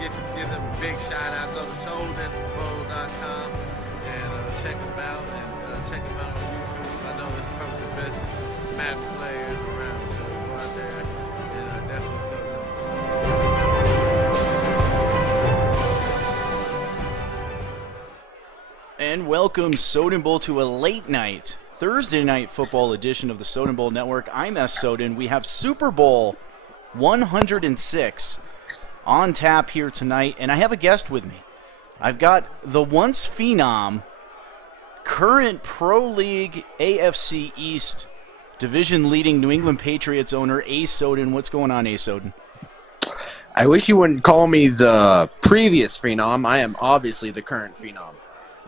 give them a big shout out. Go to showdown.com and check them out check them out on YouTube. I know it's probably the best Madden players around, so go out there and definitely follow them. And welcome Soden Bowl to a late night Thursday night football edition of the Soden Bowl Network. I'm S. Soden. We have Super Bowl 106 on tap here tonight, and I have a guest with me. I've got the once phenom, current Pro League AFC East division-leading New England Patriots owner, A. Soden. What's going on, A. Soden? I wish you wouldn't call me the previous phenom. I am obviously the current phenom.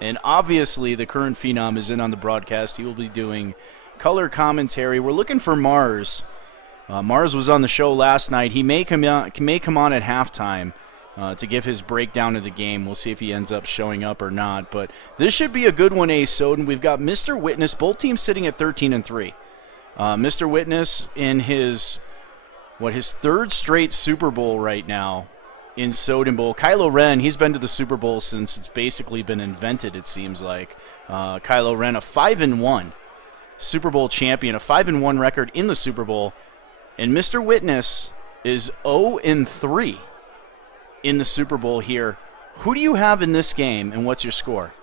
And obviously the current phenom is in on the broadcast. He will be doing color commentary. We're looking for Mars. Mars was on the show last night. He may come on at halftime to give his breakdown of the game. We'll see if he ends up showing up or not. But this should be a good one, A. Soden. We've got Mr. Witness, both teams sitting at 13-3. Mr. Witness in his third straight Super Bowl right now in Soden Bowl. Kylo Ren, he's been to the Super Bowl since it's basically been invented, it seems like. Kylo Ren, a 5-1 Super Bowl champion, a 5-1 record in the Super Bowl. And Mr. Witness is 0-3 in the Super Bowl here. Who do you have in this game, and what's your score?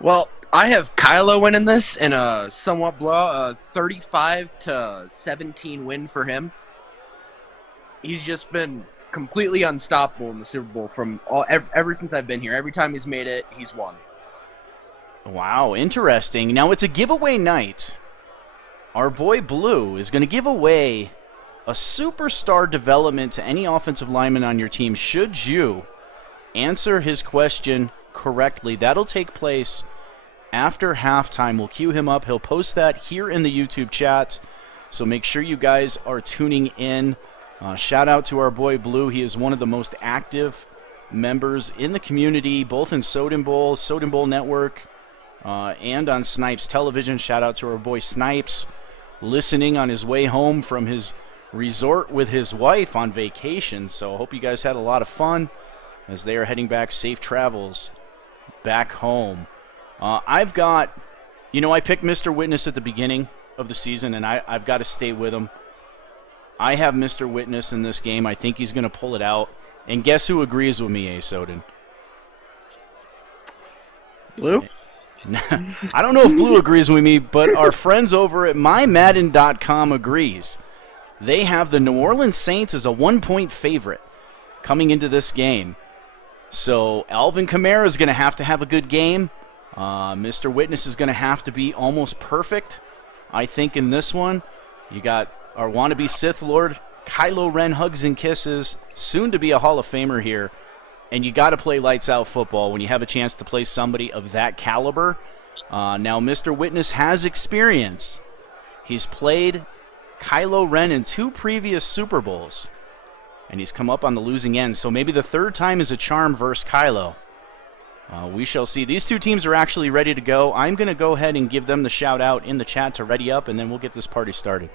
Well, I have Kylo winning this in a somewhat blowout, 35-17 win for him. He's just been completely unstoppable in the Super Bowl ever since I've been here. Every time he's made it, he's won. Wow, interesting. Now, it's a giveaway night. Our boy Blue is going to give away a superstar development to any offensive lineman on your team should you answer his question correctly. That'll take place after halftime. We'll queue him up. He'll post that here in the YouTube chat, so make sure you guys are tuning in. Shout out to our boy Blue. He is one of the most active members in the community, both in Soden Bowl Network, and on Snipes Television. Shout out to our boy Snipes, listening on his way home from his resort with his wife on vacation. So I hope you guys had a lot of fun as they are heading back, safe travels back home. I picked Mr. Witness at the beginning of the season, and I've got to stay with him. I have Mr. Witness in this game. I think he's going to pull it out. And guess who agrees with me, A. Soden? Blue? I don't know if Blue agrees with me, but our friends over at mymadden.com agrees. They have the New Orleans Saints as a 1-point favorite coming into this game. So Alvin Kamara is going to have a good game. Mr. Witness is going to have to be almost perfect, I think, in this one. You got our wannabe Sith Lord, Kylo Ren, hugs and kisses, soon to be a Hall of Famer here. And you got to play lights-out football when you have a chance to play somebody of that caliber. Now, Mr. Witness has experience. He's played Kylo Ren in 2 previous Super Bowls, and he's come up on the losing end. So maybe the third time is a charm versus Kylo. We shall see. These two teams are actually ready to go. I'm going to go ahead and give them the shout-out in the chat to ready up, and then we'll get this party started.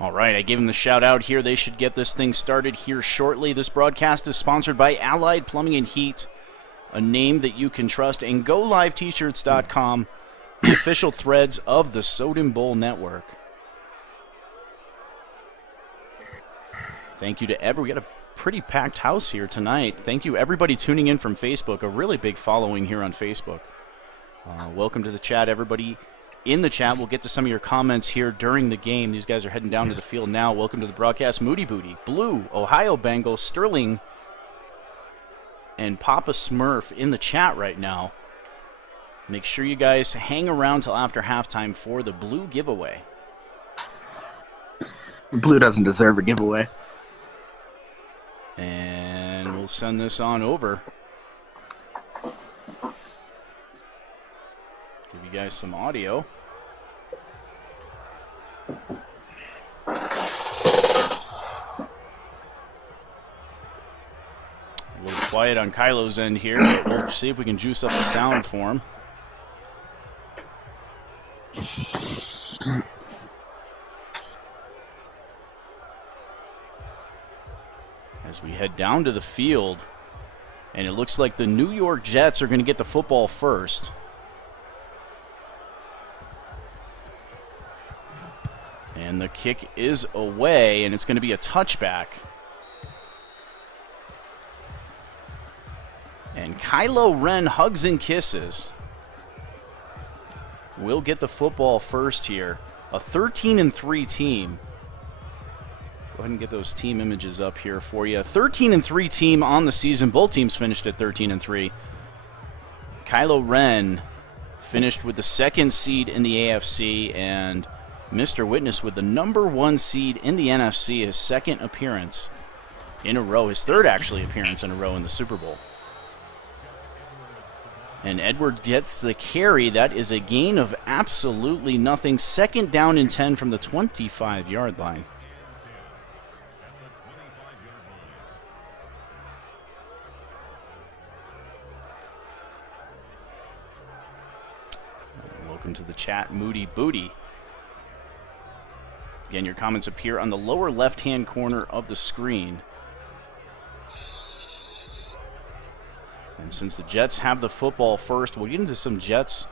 All right, I gave them the shout out here. They should get this thing started here shortly. This broadcast is sponsored by Allied Plumbing and Heat, a name that you can trust, and GoLiveT-shirts.com, the official threads of the Soden Bowl Network. Thank you to everyone. We got a pretty packed house here tonight. Thank you, everybody tuning in from Facebook. A really big following here on Facebook. Welcome to the chat, everybody. In the chat, we'll get to some of your comments here during the game. These guys are heading down to the field now. Welcome to the broadcast. Moody Booty, Blue, Ohio Bengals, Sterling, and Papa Smurf in the chat right now. Make sure you guys hang around till after halftime for the Blue giveaway. Blue doesn't deserve a giveaway. And we'll send this on over. Give you guys some audio. quiet on Kylo's end here. We'll see if we can juice up the sound for him. As we head down to the field, and it looks like the New York Jets are going to get the football first. And the kick is away, and it's going to be a touchback. And Kylo Ren hugs and kisses. We'll get the football first here. A 13-3 team. Go ahead and get those team images up here for you. 13-3 team on the season. Both teams finished at 13-3. Kylo Ren finished with the 2nd seed in the AFC, and Mr. Witness with the number 1 seed in the NFC. His 2nd appearance in a row. His 3rd, actually, appearance in a row in the Super Bowl. And Edwards gets the carry. That is a gain of absolutely nothing. 2nd down and 10 from the 25-yard line. Welcome to the chat, Moody Booty. Again, your comments appear on the lower left-hand corner of the screen. And since the Jets have the football first, we'll get into some Jets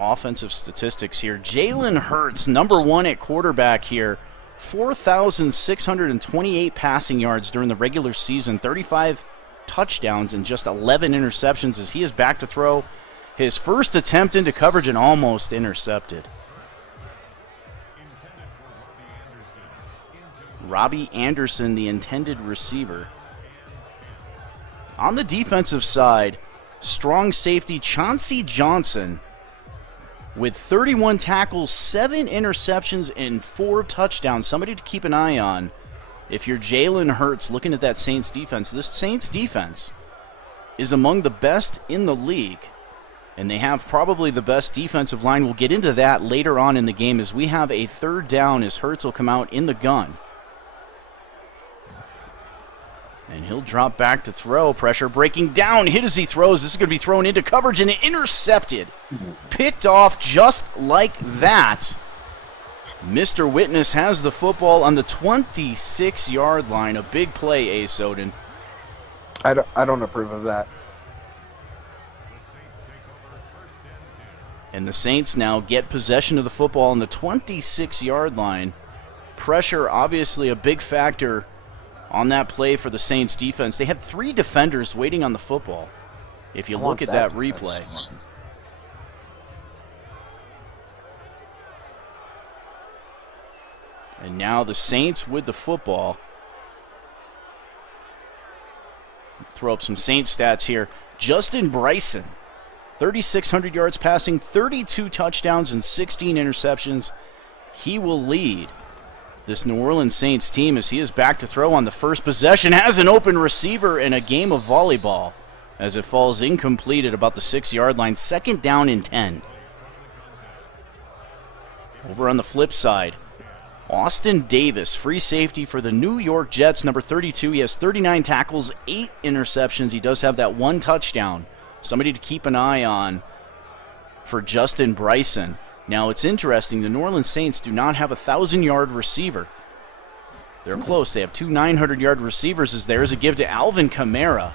offensive statistics here. Jalen Hurts, number 1 at quarterback here. 4,628 passing yards during the regular season. 35 touchdowns and just 11 interceptions as he is back to throw his first attempt into coverage and almost intercepted. Robbie Anderson, the intended receiver. On the defensive side, strong safety Chauncey Johnson with 31 tackles, 7 interceptions, and 4 touchdowns. Somebody to keep an eye on. If you're Jalen Hurts looking at that Saints defense, this Saints defense is among the best in the league. And they have probably the best defensive line. We'll get into that later on in the game as we have a 3rd down as Hurts will come out in the gun. And he'll drop back to throw. Pressure breaking down. Hit as he throws. This is going to be thrown into coverage and intercepted. Picked off just like that. Mr. Witness has the football on the 26-yard line. A big play, A. Soden. I don't approve of that. And the Saints now get possession of the football on the 26-yard line. Pressure, obviously a big factor on that play for the Saints defense. They had 3 defenders waiting on the football. If you look at that replay. And now the Saints with the football. Throw up some Saints stats here. Justin Bryson, 3,600 yards passing, 32 touchdowns, and 16 interceptions. He will lead this New Orleans Saints team as he is back to throw on the first possession. Has an open receiver in a game of volleyball as it falls incomplete at about the 6-yard line. 2nd down and 10. Over on the flip side, Austin Davis, free safety for the New York Jets, number 32. He has 39 tackles, 8 interceptions. He does have that 1 touchdown. Somebody to keep an eye on for Justin Bryson. Now, it's interesting. The New Orleans Saints do not have a 1,000-yard receiver. They're close. They have 2 900-yard receivers as there is a give to Alvin Kamara,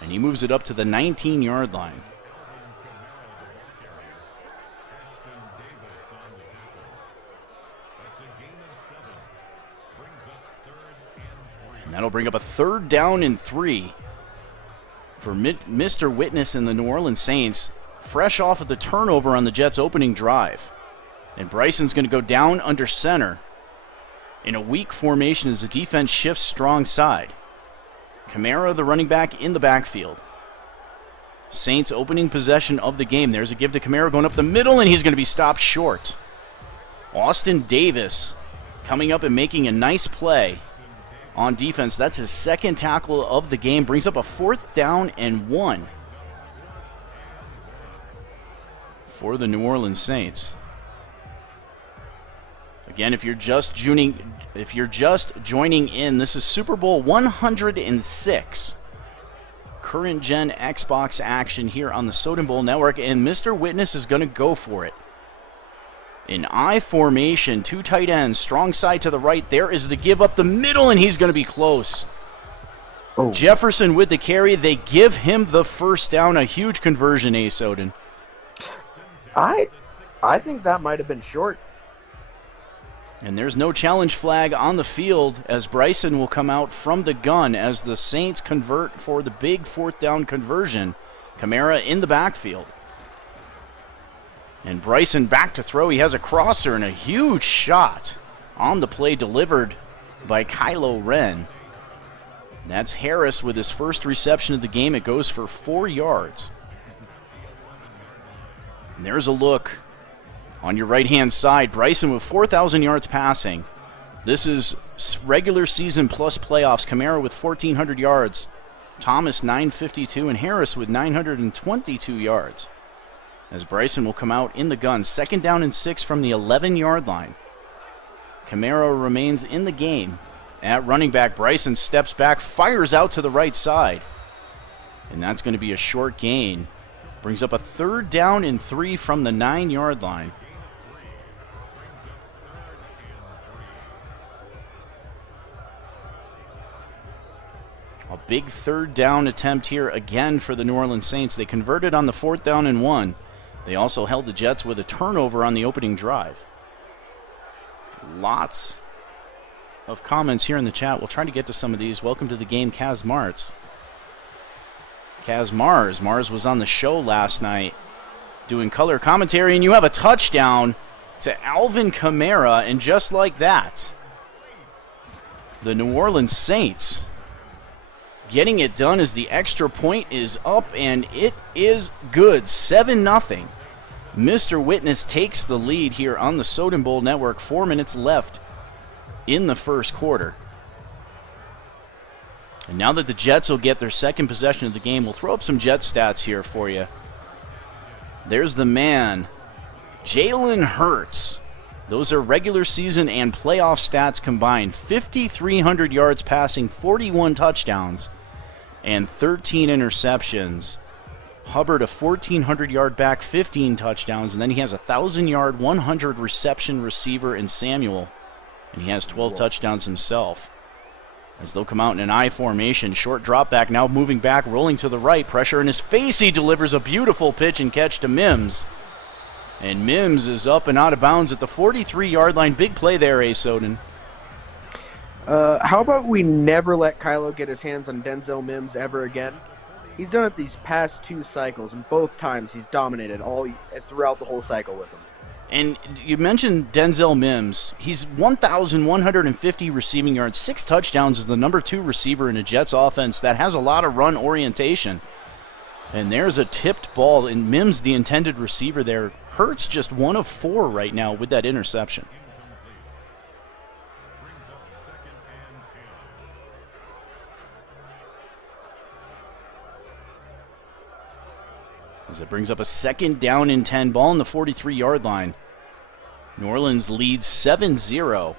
and he moves it up to the 19-yard line. And that'll bring up a 3rd down and 3 for Mr. Witness and the New Orleans Saints, fresh off of the turnover on the Jets' opening drive. And Bryson's going to go down under center in a weak formation as the defense shifts strong side. Kamara, the running back, in the backfield. Saints opening possession of the game. There's a give to Kamara going up the middle, and he's going to be stopped short. Austin Davis coming up and making a nice play on defense. That's his 2nd tackle of the game. Brings up a 4th down and 1 for the New Orleans Saints. Again, if you're just joining in, this is Super Bowl 106 current gen Xbox action here on the Soden Bowl Network, and Mr. Witness is going to go for it. In I formation, 2 tight ends, strong side to the right. There is the give up the middle, and he's going to be close. Oh. Jefferson with the carry. They give him the first down. A huge conversion, Soden. I think that might have been short. And there's no challenge flag on the field as Bryson will come out from the gun as the Saints convert for the big 4th down conversion. Kamara in the backfield. And Bryson back to throw. He has a crosser and a huge shot on the play delivered by Kylo Ren. That's Harris with his first reception of the game. It goes for 4 yards. And there's a look on your right-hand side. Bryson with 4,000 yards passing. This is regular season plus playoffs. Kamara with 1,400 yards. Thomas 952 and Harris with 922 yards. As Bryson will come out in the gun. 2nd down and 6 from the 11-yard line. Kamara remains in the game. At running back, Bryson steps back, fires out to the right side. And that's going to be a short gain. Brings up a 3rd down and 3 from the 9-yard line. A big 3rd down attempt here again for the New Orleans Saints. They converted on the 4th down and 1. They also held the Jets with a turnover on the opening drive. Lots of comments here in the chat. We'll try to get to some of these. Welcome to the game, Kaz Martz. Kaz Mars was on the show last night doing color commentary, and you have a touchdown to Alvin Kamara, and just like that, the New Orleans Saints getting it done as the extra point is up, and it is good. 7-0. Mr. Witness takes the lead here on the Soden Bowl Network. 4 minutes left in the first quarter. And now that the Jets will get their second possession of the game, we'll throw up some Jet stats here for you. There's the man, Jalen Hurts. Those are regular season and playoff stats combined. 5,300 yards passing, 41 touchdowns, and 13 interceptions. Hubbard, a 1,400-yard back, 15 touchdowns, and then he has a 1,000-yard, 100-reception receiver in Samuel, and he has 12 touchdowns himself. As they'll come out in an I formation, short drop back, now moving back, rolling to the right, pressure in his face. He delivers a beautiful pitch and catch to Mims. And Mims is up and out of bounds at the 43-yard line. Big play there, Soden. How about we never let Kylo get his hands on Denzel Mims ever again? He's done it these past 2 cycles, and both times he's dominated throughout the whole cycle with him. And you mentioned Denzel Mims. He's 1,150 receiving yards, 6 touchdowns, is the number 2 receiver in a Jets offense that has a lot of run orientation. And there's a tipped ball, and Mims, the intended receiver there. Hurts just 1 of 4 right now with that interception. As it brings up a 2nd down and 10, ball on the 43-yard line. New Orleans leads 7-0.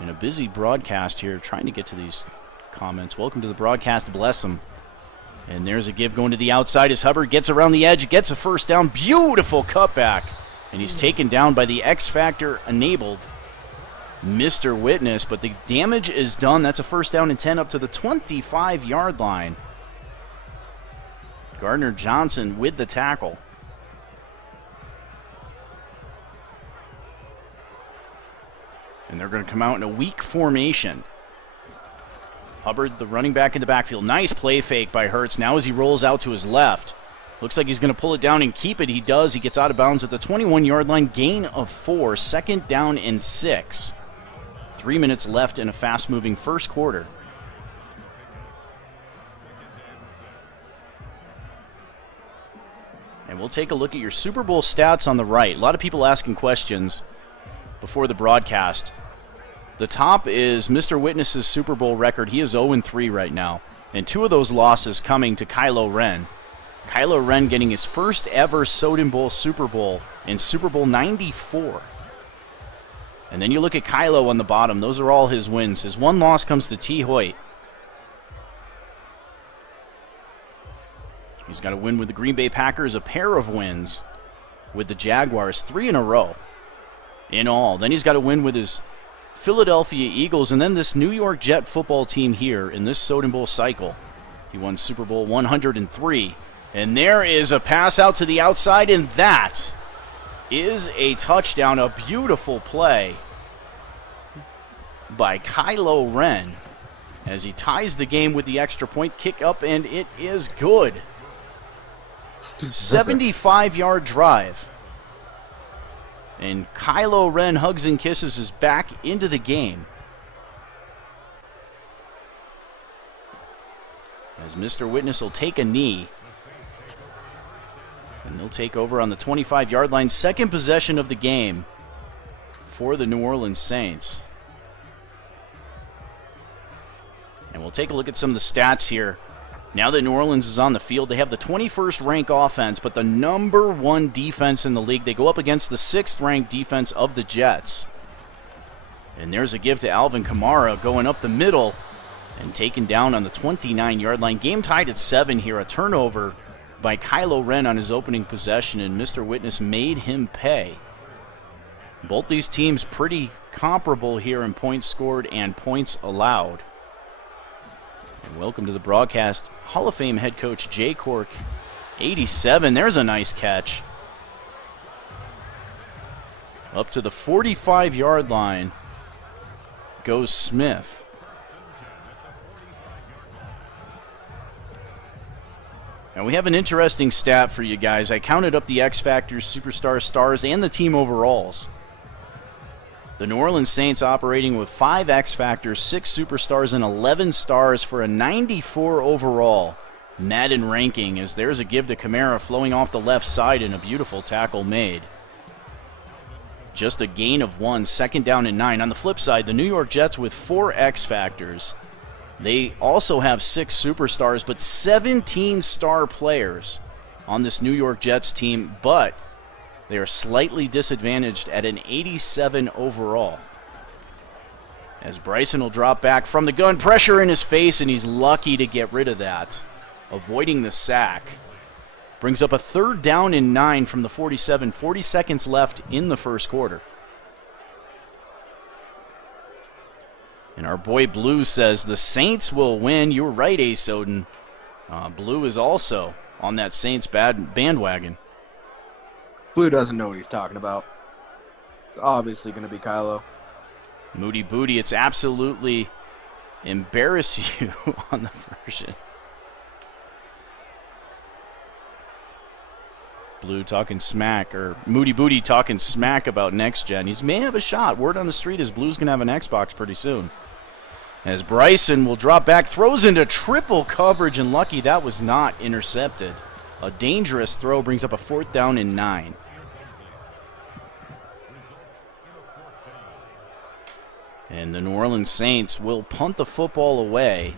And a busy broadcast here, trying to get to these comments. Welcome to the broadcast, bless them. And there's a give going to the outside as Hubbard gets around the edge, gets a first down. Beautiful cutback. And he's taken down by the X-Factor enabled Mr. Witness. But the damage is done. That's a 1st down and 10 up to the 25-yard line. Gardner Johnson with the tackle. And they're going to come out in a weak formation. Hubbard, the running back in the backfield. Nice play fake by Hurts. Now as he rolls out to his left. Looks like he's going to pull it down and keep it. He does. He gets out of bounds at the 21-yard line. Gain of 4. 2nd down and 6. 3 minutes left in a fast-moving first quarter. And we'll take a look at your Super Bowl stats on the right. A lot of people asking questions before the broadcast. The top is Mr. Witness's Super Bowl record. He is 0-3 right now. And 2 of those losses coming to Kylo Ren. Kylo Ren getting his first ever Soden Bowl Super Bowl in Super Bowl 94. And then you look at Kylo on the bottom. Those are all his wins. His 1 loss comes to T. Hoyt. He's got a win with the Green Bay Packers, a pair of wins with the Jaguars, 3 in a row in all. Then he's got a win with his Philadelphia Eagles, and then this New York Jet football team here in this Soden Bowl cycle. He won Super Bowl 103. And there is a pass out to the outside, and that is a touchdown, a beautiful play by Kylo Ren as he ties the game with the extra point. Kick up, and it is good. 75-yard drive. And Kylo Ren hugs and kisses us back into the game. As Mr. Witness will take a knee. And they'll take over on the 25-yard line. Second possession of the game for the New Orleans Saints. And we'll take a look at some of the stats here. Now that New Orleans is on the field, they have the 21st ranked offense, but the number 1 defense in the league. They go up against the 6th ranked defense of the Jets. And there's a give to Alvin Kamara going up the middle and taken down on the 29-yard line. Game tied at 7 here. A turnover by Kylo Ren on his opening possession, and Mr. Witness made him pay. Both these teams pretty comparable here in points scored and points allowed. And welcome to the broadcast, Hall of Fame head coach Jay Cork, 87. There's a nice catch. Up to the 45-yard line goes Smith. Now we have an interesting stat for you guys. I counted up the X Factors, Superstars, Stars, and the team overalls. The New Orleans Saints operating with 5 X Factors, 6 Superstars, and 11 Stars for a 94 overall Madden ranking, as there's a give to Kamara flowing off the left side and a beautiful tackle made. Just a gain of 1, second down and 9. On the flip side, the New York Jets with 4 X Factors. They also have 6 Superstars, but 17 star players on this New York Jets team, but they are slightly disadvantaged at an 87 overall. As Bryson will drop back from the gun, pressure in his face, and he's lucky to get rid of that, avoiding the sack. Brings up a 3rd down and 9 from the 47, 40 seconds left in the first quarter. And our boy Blue says the Saints will win. You're right, A. Soden. Blue is also on that Saints bandwagon. Blue doesn't know what he's talking about. It's obviously going to be Kylo. Moody Booty, it's absolutely embarrass you on the version. Blue talking smack, or Moody Booty talking smack about next gen. He may have a shot. Word on the street is Blue's going to have an Xbox pretty soon. As Bryson will drop back, throws into triple coverage, and lucky that was not intercepted. A dangerous throw brings up a 4th down and 9. And the New Orleans Saints will punt the football away.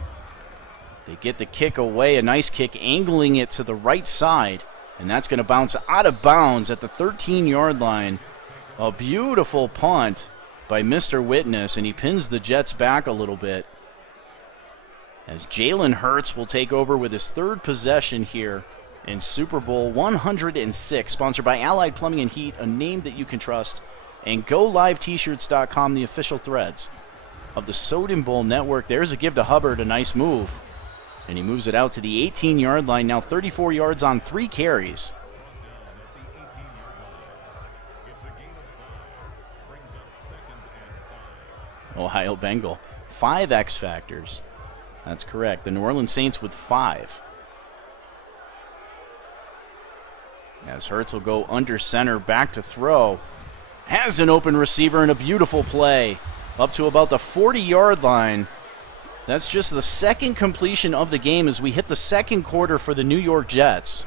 They get the kick away, a nice kick, angling it to the right side. And that's going to bounce out of bounds at the 13-yard line. A beautiful punt by Mr. Witness, and he pins the Jets back a little bit. As Jalen Hurts will take over with his 3rd possession here in Super Bowl 106, sponsored by Allied Plumbing and Heat, a name that you can trust, and GoLiveT-shirts.com, the official threads of the Soden Bowl Network. There's a give to Hubbard, a nice move. And he moves it out to the 18-yard line, now 34 yards on 3 carries. Ohio Bengal, 5 X Factors. That's correct. The New Orleans Saints with 5. As Hurts will go under center, back to throw. Has an open receiver and a beautiful play. Up to about the 40-yard line. That's just the 2nd completion of the game as we hit the 2nd quarter for the New York Jets.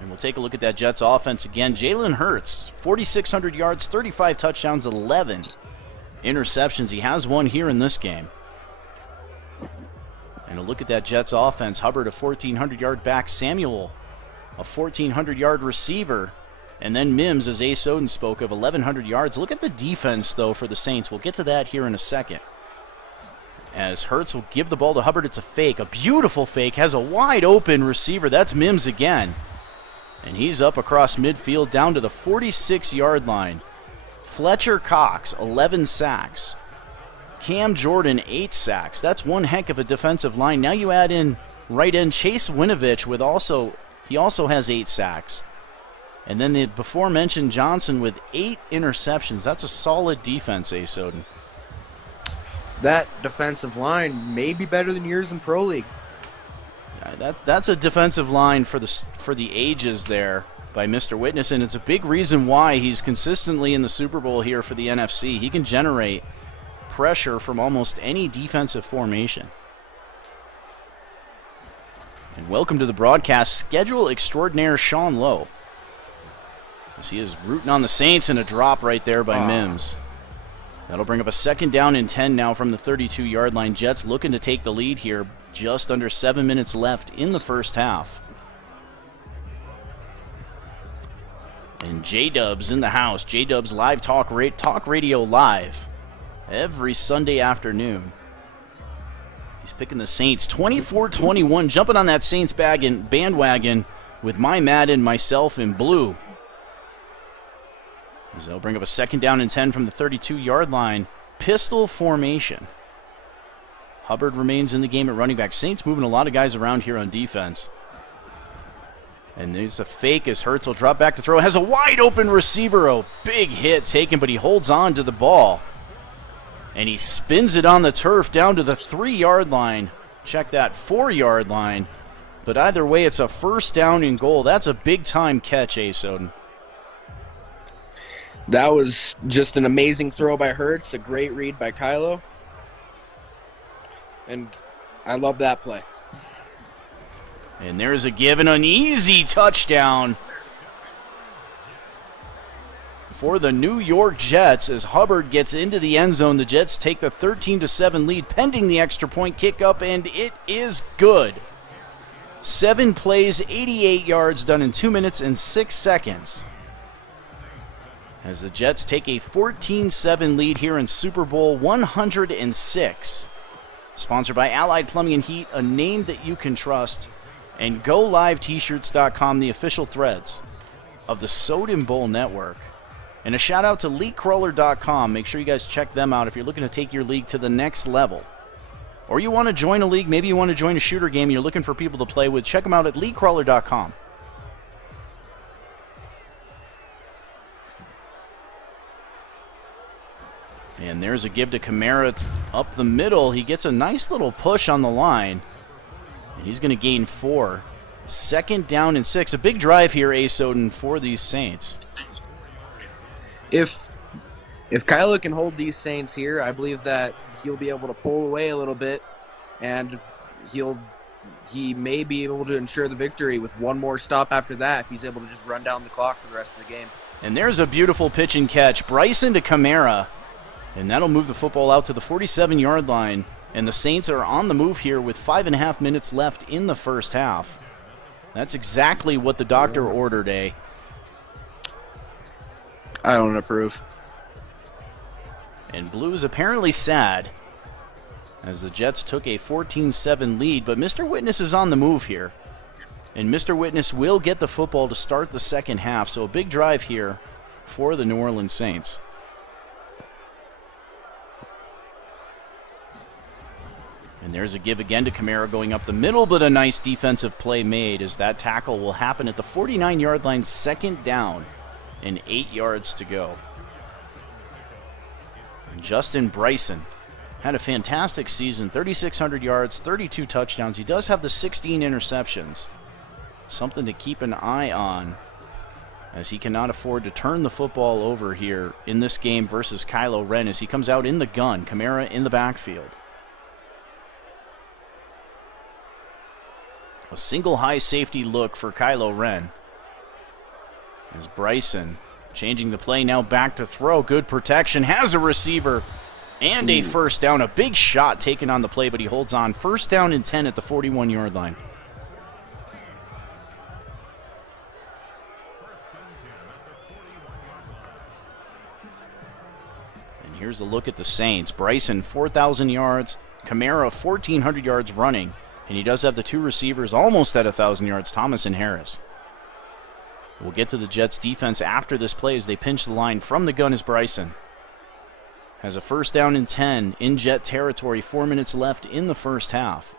And we'll take a look at that Jets offense again. Jalen Hurts, 4,600 yards, 35 touchdowns, 11 interceptions. He has one here in this game. And a look at that Jets offense. Hubbard, a 1,400-yard back. Samuel, a 1,400-yard receiver. And then Mims, as A. Soden spoke of, 1,100 yards. Look at the defense, though, for the Saints. We'll get to that here in a second. as Hurts will give the ball to Hubbard. It's a fake, a beautiful fake, has a wide open receiver. That's Mims again. And he's up across midfield down to the 46-yard line. Fletcher Cox, 11 sacks. Cam Jordan, 8 sacks. That's one heck of a defensive line. Now you add in right end Chase Winovich with he also has 8 sacks. And then the before-mentioned Johnson with 8 interceptions. That's a solid defense, Soden. That defensive line may be better than yours in Pro League. That's a defensive line for the ages there by Mr. Witness, and it's a big reason why he's consistently in the Super Bowl here for the NFC. He can generate pressure from almost any defensive formation. And welcome to the broadcast, schedule extraordinaire Sean Lowe. As he is rooting on the Saints, and a drop right there by Mims. That'll bring up a 2nd down and 10 now from the 32-yard line. Jets looking to take the lead here. Just under 7 minutes left in the first half. And J-Dubs in the house. J-Dubs live talk radio live every Sunday afternoon. He's picking the Saints 24-21, jumping on that Saints bandwagon with my Madden, myself, and Blue. As they'll bring up a 2nd down and 10 from the 32-yard line. Pistol formation. Hubbard remains in the game at running back. Saints moving a lot of guys around here on defense. And there's a fake as Hurts will drop back to throw. Has a wide open receiver. A big hit taken, but he holds on to the ball. And he spins it on the turf down to the 3-yard line. Check that, 4-yard line. But either way, it's a 1st down and goal. That's a big-time catch, Soden. That was just an amazing throw by Hurts, a great read by Kylo. And I love that play. And there's a given an easy touchdown for the New York Jets as Hubbard gets into the end zone. The Jets take the 13-7 lead pending the extra point kick up, and it is good. 7 plays, 88 yards done in 2 minutes and 6 seconds. As the Jets take a 14-7 lead here in Super Bowl 106. Sponsored by Allied Plumbing and Heat, a name that you can trust. And GoLiveT-shirts.com, the official threads of the Soden Bowl Network. And a shout out to LeagueCrawler.com. Make sure you guys check them out if you're looking to take your league to the next level. Or you want to join a league, maybe you want to join a shooter game and you're looking for people to play with, check them out at LeagueCrawler.com. And there's a give to Kamara up the middle. He gets a nice little push on the line. And he's going to gain 4. 2nd down and 6. A big drive here, Soden, for these Saints. If Kylo can hold these Saints here, I believe that he'll be able to pull away a little bit. And he may be able to ensure the victory with one more stop after that if he's able to just run down the clock for the rest of the game. And there's a beautiful pitch and catch. Bryson to Kamara. And that'll move the football out to the 47-yard line. And the Saints are on the move here with 5.5 minutes left in the first half. That's exactly what the doctor ordered, I don't approve. And Blue is apparently sad as the Jets took a 14-7 lead. But Mr. Witness is on the move here. And Mr. Witness will get the football to start the second half. So a big drive here for the New Orleans Saints. And there's a give again to Kamara going up the middle, but a nice defensive play made as that tackle will happen at the 49-yard line, 2nd down and 8 yards to go. And Justin Bryson had a fantastic season, 3,600 yards, 32 touchdowns. He does have the 16 interceptions. Something to keep an eye on as he cannot afford to turn the football over here in this game versus Kylo Ren as he comes out in the gun. Kamara in the backfield. A single high safety look for Kylo Ren. As Bryson changing the play now back to throw. Good protection. Has a receiver and a 1st down. A big shot taken on the play, but he holds on. 1st down and 10 at the 41-yard line. And here's a look at the Saints. Bryson, 4,000 yards, Kamara, 1,400 yards running. And he does have the two receivers almost at 1,000 yards, Thomas and Harris. We'll get to the Jets' defense after this play as they pinch the line. From the gun is Bryson. Has a first down and 10 in Jet territory. 4 minutes left in the first half.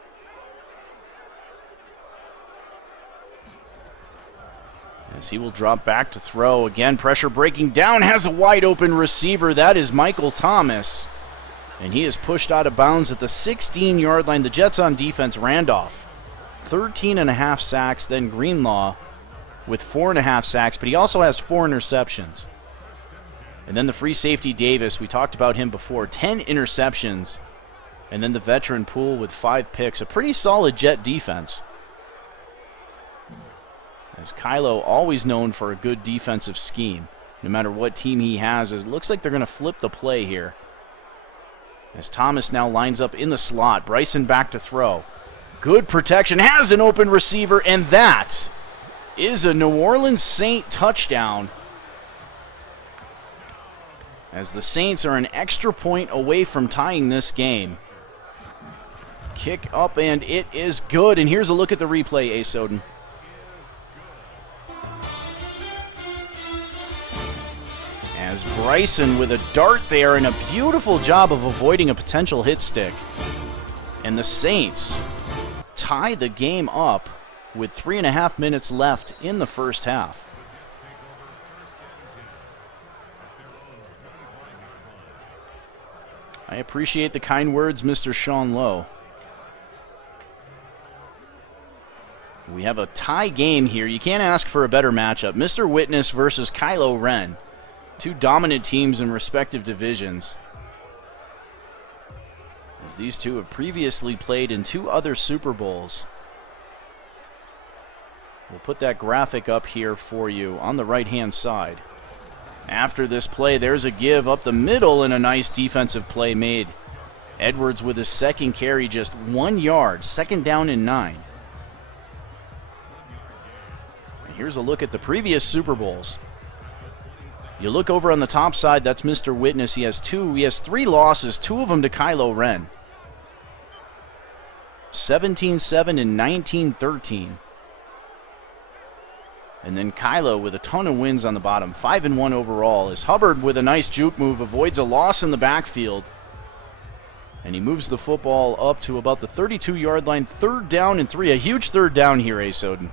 As he will drop back to throw. Again, pressure breaking down. Has a wide open receiver. That is Michael Thomas. And he is pushed out of bounds at the 16-yard line. The Jets on defense, Randolph, 13.5 sacks. Then Greenlaw with 4.5 sacks, but he also has 4 interceptions. And then the free safety Davis, we talked about him before, 10 interceptions. And then the veteran Poole with 5 picks. A pretty solid Jet defense. As Kylo, always known for a good defensive scheme, no matter what team he has. It looks like they're going to flip the play here. As Thomas now lines up in the slot. Bryson back to throw. Good protection. Has an open receiver, and that is a New Orleans Saint touchdown. As the Saints are an extra point away from tying this game. Kick up, and it is good. And here's a look at the replay, A. Soden. As Bryson with a dart there and a beautiful job of avoiding a potential hit stick. And the Saints tie the game up with 3.5 minutes left in the first half. I appreciate the kind words, Mr. Sean Lowe. We have a tie game here. You can't ask for a better matchup. Mr. Witness versus Kylo Ren. Two dominant teams in respective divisions. As these two have previously played in 2 other Super Bowls. We'll put that graphic up here for you on the right-hand side. After this play, there's a give up the middle and a nice defensive play made. Edwards with his second carry, just 1 yard, 2nd down and 9. And here's a look at the previous Super Bowls. You look over on the top side, that's Mr. Witness. He has 3 losses, 2 of them to Kylo Ren. 17-7 and 19-13. And then Kylo with a ton of wins on the bottom, 5-1 overall. As Hubbard with a nice juke move avoids a loss in the backfield. And he moves the football up to about the 32-yard line, 3rd down and 3. A huge 3rd down here, A. Soden.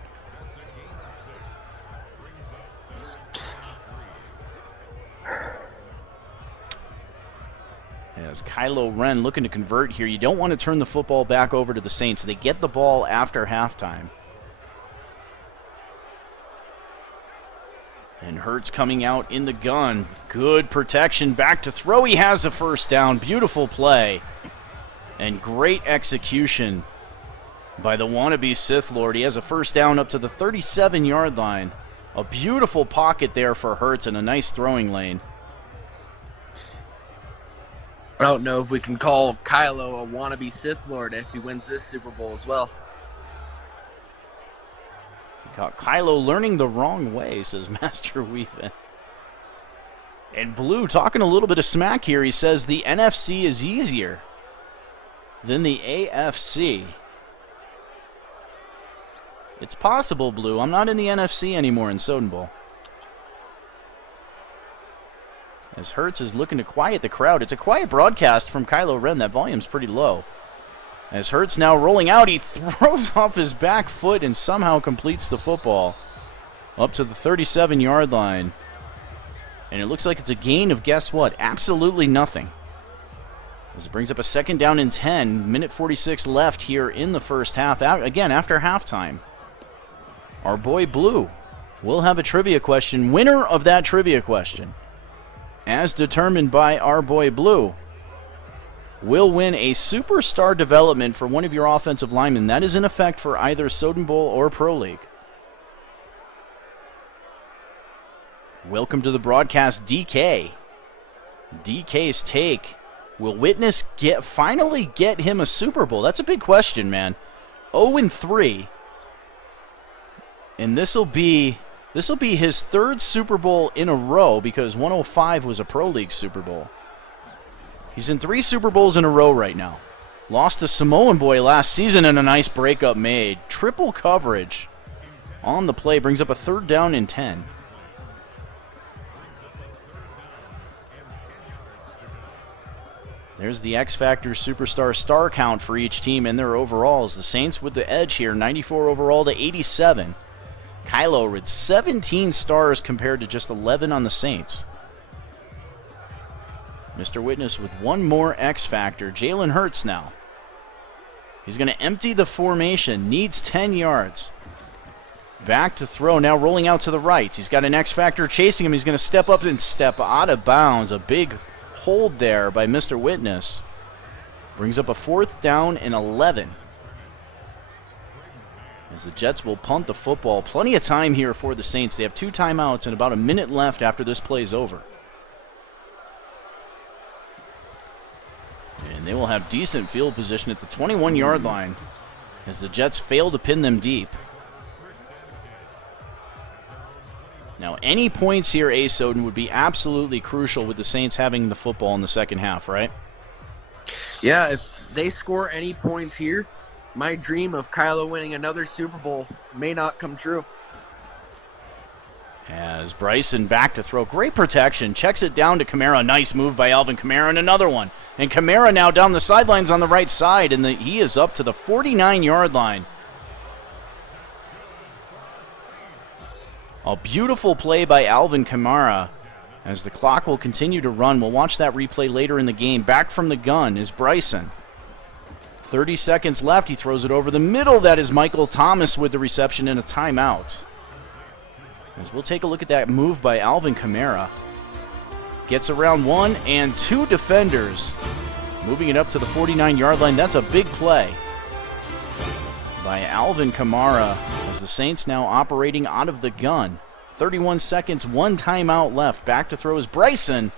As Kylo Ren looking to convert here. You don't want to turn the football back over to the Saints. They get the ball after halftime. And Hurts coming out in the gun. Good protection. Back to throw. He has a first down. Beautiful play. And great execution by the wannabe Sith Lord. He has a first down up to the 37-yard line. A beautiful pocket there for Hurts and a nice throwing lane. I don't know if we can call Kylo a wannabe Sith Lord if he wins this Super Bowl as well. Caught Kylo learning the wrong way, says Master Weaven. And Blue talking a little bit of smack here. He says the NFC is easier than the AFC. It's possible, Blue. I'm not in the NFC anymore in Soden Bowl. As Hurts is looking to quiet the crowd. It's a quiet broadcast from Kylo Ren. That volume's pretty low. As Hurts now rolling out, he throws off his back foot and somehow completes the football up to the 37-yard line. And it looks like it's a gain of, guess what? Absolutely nothing. As it brings up a 2nd down and 10. Minute 46 left here in the first half. Again, after halftime. Our boy Blue will have a trivia question. Winner of that trivia question, as determined by our boy Blue, will win a superstar development for one of your offensive linemen. That is in effect for either Soden Bowl or Pro League. Welcome to the broadcast, DK. DK's take. Will Witness finally get him a Super Bowl? That's a big question, man. 0-3. And this will be his 3rd Super Bowl in a row because 105 was a Pro League Super Bowl. He's in 3 Super Bowls in a row right now. Lost to Samoan Boy last season and a nice breakup made. Triple coverage on the play brings up a 3rd down and 10. There's the X Factor Superstar star count for each team and their overalls. The Saints with the edge here, 94 overall to 87. Kylo with 17 stars compared to just 11 on the Saints. Mr. Witness with one more X Factor. Jalen Hurts now. He's going to empty the formation. Needs 10 yards. Back to throw. Now rolling out to the right. He's got an X Factor chasing him. He's going to step up and step out of bounds. A big hold there by Mr. Witness. Brings up a 4th down and 11. As the Jets will punt the football. Plenty of time here for the Saints. They have 2 timeouts and about a minute left after this play's over. And they will have decent field position at the 21-yard line as the Jets fail to pin them deep. Now, any points here, Soden, would be absolutely crucial with the Saints having the football in the second half, right? Yeah, if they score any points here, my dream of Kylo winning another Super Bowl may not come true. As Bryson back to throw. Great protection. Checks it down to Kamara. Nice move by Alvin Kamara, and another one. And Kamara now down the sidelines on the right side, and he is up to the 49-yard line. A beautiful play by Alvin Kamara as the clock will continue to run. We'll watch that replay later in the game. Back from the gun is Bryson. 30 seconds left. He throws it over the middle. That is Michael Thomas with the reception and a timeout. As we'll take a look at that move by Alvin Kamara. Gets around 1 and 2 defenders. Moving it up to the 49-yard line. That's a big play by Alvin Kamara as the Saints now operating out of the gun. 31 seconds, 1 timeout left. Back to throw is Bryson.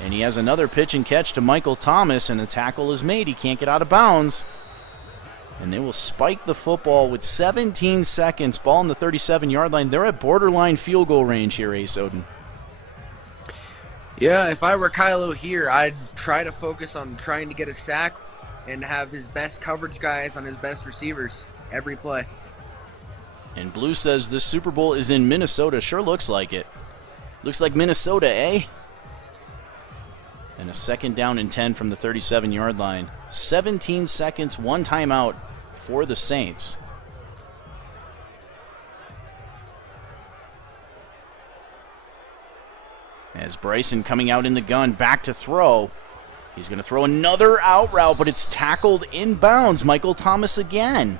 And he has another pitch and catch to Michael Thomas, and the tackle is made. He can't get out of bounds. And they will spike the football with 17 seconds. Ball on the 37-yard line. They're at borderline field goal range here, Soden. Yeah, if I were Kylo here, I'd try to focus on trying to get a sack and have his best coverage guys on his best receivers every play. And Blue says this Super Bowl is in Minnesota. Sure looks like it. Looks like Minnesota, eh? And a 2nd down and 10 from the 37-yard line. 17 seconds, 1 timeout for the Saints. As Bryson coming out in the gun, back to throw. He's going to throw another out route, but it's tackled inbounds. Michael Thomas again.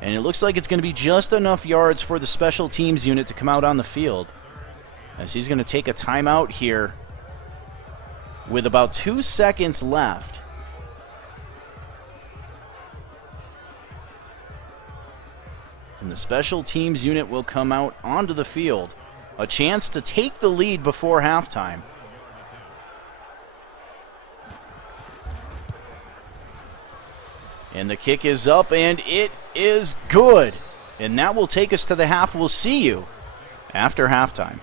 And it looks like it's going to be just enough yards for the special teams unit to come out on the field. As he's going to take a timeout here with about 2 seconds left. And the special teams unit will come out onto the field. A chance to take the lead before halftime. And the kick is up, and it is good. And that will take us to the half. We'll see you after halftime.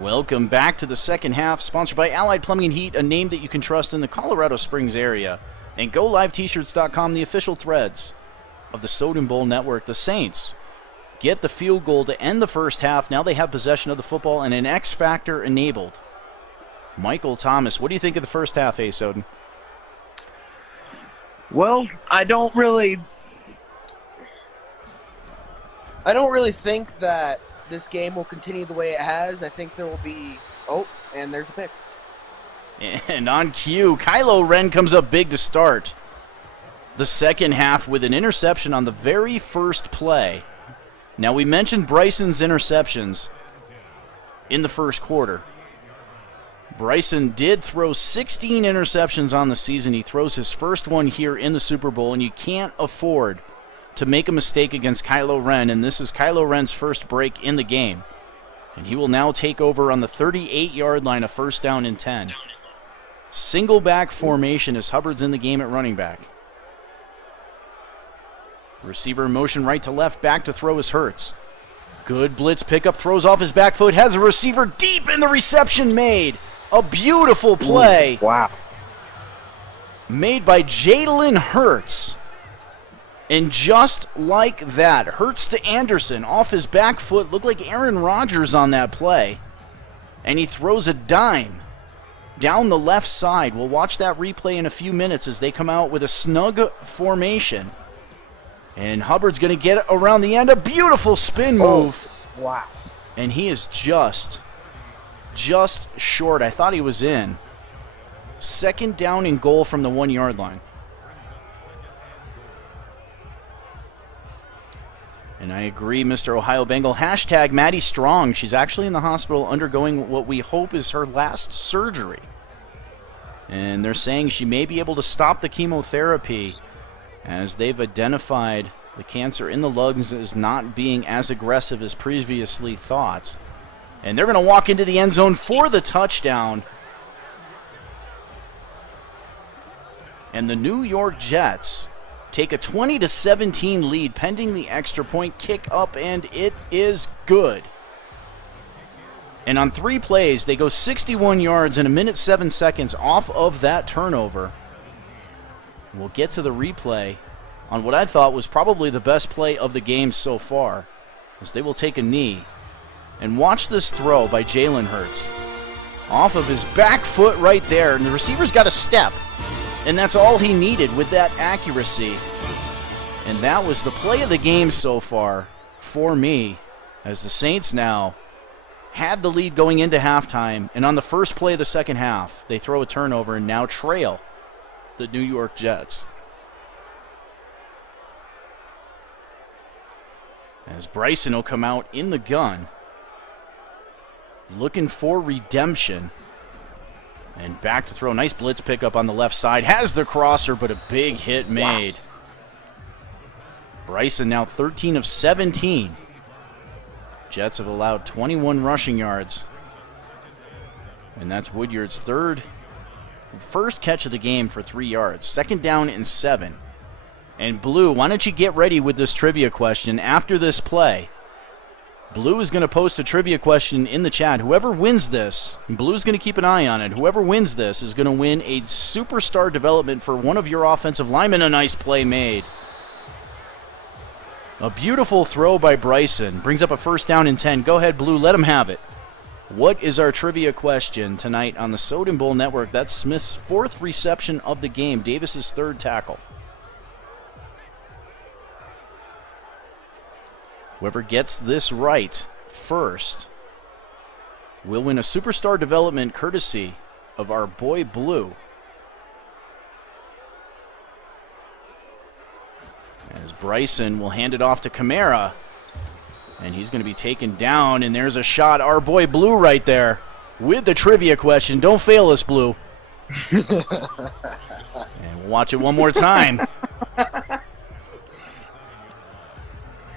Welcome back to the second half, sponsored by Allied Plumbing and Heat, a name that you can trust in the Colorado Springs area. And GoLiveT-shirts.com, the official threads of the Soden Bowl Network. The Saints get the field goal to end the first half. Now they have possession of the football and an X factor enabled. Michael Thomas, what do you think of the first half, Soden? Well, I don't really think that this game will continue the way it has. I think there will be... Oh, and there's a pick. And on cue, Kylo Ren comes up big to start the second half with an interception on the very first play. Now, we mentioned Bryson's interceptions in the first quarter. Bryson did throw 16 interceptions on the season. He throws his first one here in the Super Bowl, and you can't afford to make a mistake against Kylo Ren, and this is Kylo Ren's first break in the game. And he will now take over on the 38-yard line, a first down and 10. Single back formation as Hubbard's in the game at running back. Receiver in motion right to left, back to throw is Hurts. Good blitz pickup, throws off his back foot, has a receiver deep, and the reception made. A beautiful play. Ooh, wow. Made by Jalen Hurts. And just like that, Hurts to Anderson off his back foot. Looked like Aaron Rodgers on that play. And he throws a dime down the left side. We'll watch that replay in a few minutes as they come out with a snug formation. And Hubbard's going to get around the end. A beautiful spin move. Oh, wow. And he is just short. I thought he was in. Second down and goal from the 1-yard line. And I agree, Mr. Ohio Bengal. Hashtag Maddie Strong. She's actually in the hospital undergoing what we hope is her last surgery. And they're saying she may be able to stop the chemotherapy as they've identified the cancer in the lungs as not being as aggressive as previously thought. And they're going to walk into the end zone for the touchdown. And the New York Jets take a 20-17 lead pending the extra point kick up, and it is good. And on 3 plays, they go 61 yards in 1:07 off of that turnover. We'll get to the replay on what I thought was probably the best play of the game so far, as they will take a knee. And watch this throw by Jalen Hurts. Off of his back foot right there, and the receiver's got a step. And that's all he needed with that accuracy. And that was the play of the game so far for me, as the Saints now had the lead going into halftime. And on the first play of the second half, they throw a turnover and now trail the New York Jets. As Bryson will come out in the gun, looking for redemption. And back to throw. Nice blitz pickup on the left side. Has the crosser, but a big hit made. Wow. Bryson now 13 of 17. Jets have allowed 21 rushing yards. And that's Woodyard's first catch of the game for 3 yards. Second down and 7. And Blue, why don't you get ready with this trivia question after this play? Blue is going to post a trivia question in the chat. Whoever wins this, Blue's going to keep an eye on it. Whoever wins this is going to win a superstar development for one of your offensive linemen. A nice play made. A beautiful throw by Bryson. Brings up a first down and 10. Go ahead, Blue. Let him have it. What is our trivia question tonight on the Soden Bowl Network? That's Smith's 4th reception of the game. Davis's 3rd tackle. Whoever gets this right first will win a superstar development courtesy of our boy Blue. As Bryson will hand it off to Kamara. And he's going to be taken down, and there's a shot. Our boy Blue right there with the trivia question. Don't fail us, Blue. And we'll watch it one more time.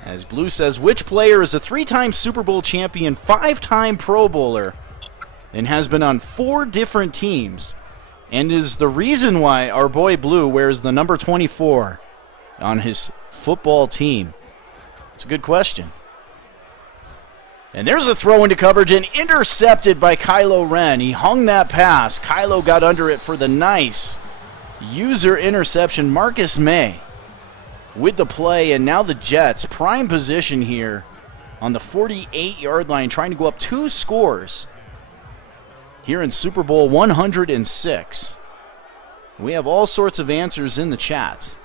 As Blue says, which player is a 3-time Super Bowl champion, 5-time Pro Bowler, and has been on 4 different teams, and is the reason why our boy Blue wears the number 24 on his football team? It's a good question. And there's a throw into coverage and intercepted by Kylo Ren. He hung that pass. Kylo got under it for the nice user interception. Marcus May with the play, and now the Jets prime position here on the 48-yard line, trying to go up 2 scores here in Super Bowl 106. We have all sorts of answers in the chat.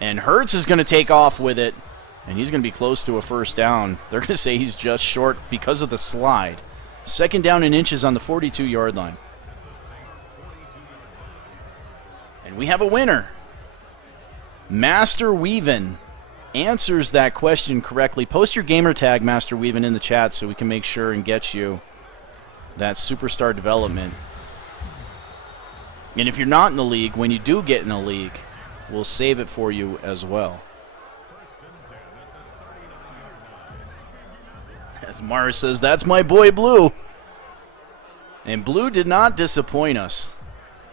And Hurts is going to take off with it, and he's going to be close to a first down. They're going to say he's just short because of the slide. Second down and inches on the 42-yard line. And we have a winner. Master Weavin answers that question correctly, post your gamer tag, Master Weavin, in the chat so we can make sure and get you that superstar development. And if you're not in the league, when you do get in the league, we'll save it for you as well. As Mara says, that's my boy Blue. And Blue did not disappoint us.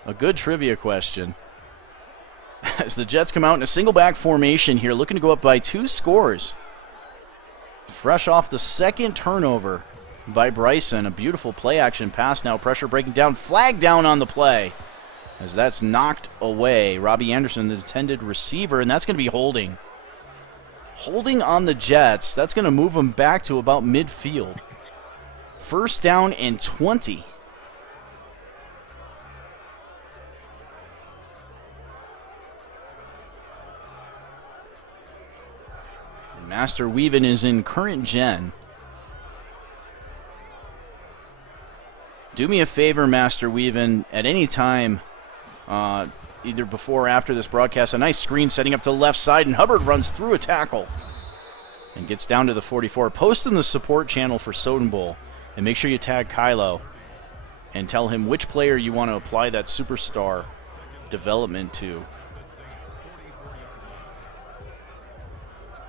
A good trivia question. As the Jets come out in a single back formation here, looking to go up by 2 scores. Fresh off the second turnover by Bryson. A beautiful play action pass now. Pressure breaking down. Flag down on the play. As that's knocked away. Robbie Anderson, the intended receiver, and that's going to be holding. Holding on the Jets. That's going to move them back to about midfield. First down and 20. Master Weavin is in current gen. Do me a favor, Master Weavin, at any time, either before or after this broadcast, a nice screen setting up to the left side, and Hubbard runs through a tackle and gets down to the 44. Post in the support channel for Soden Bowl, and make sure you tag Kylo and tell him which player you want to apply that superstar development to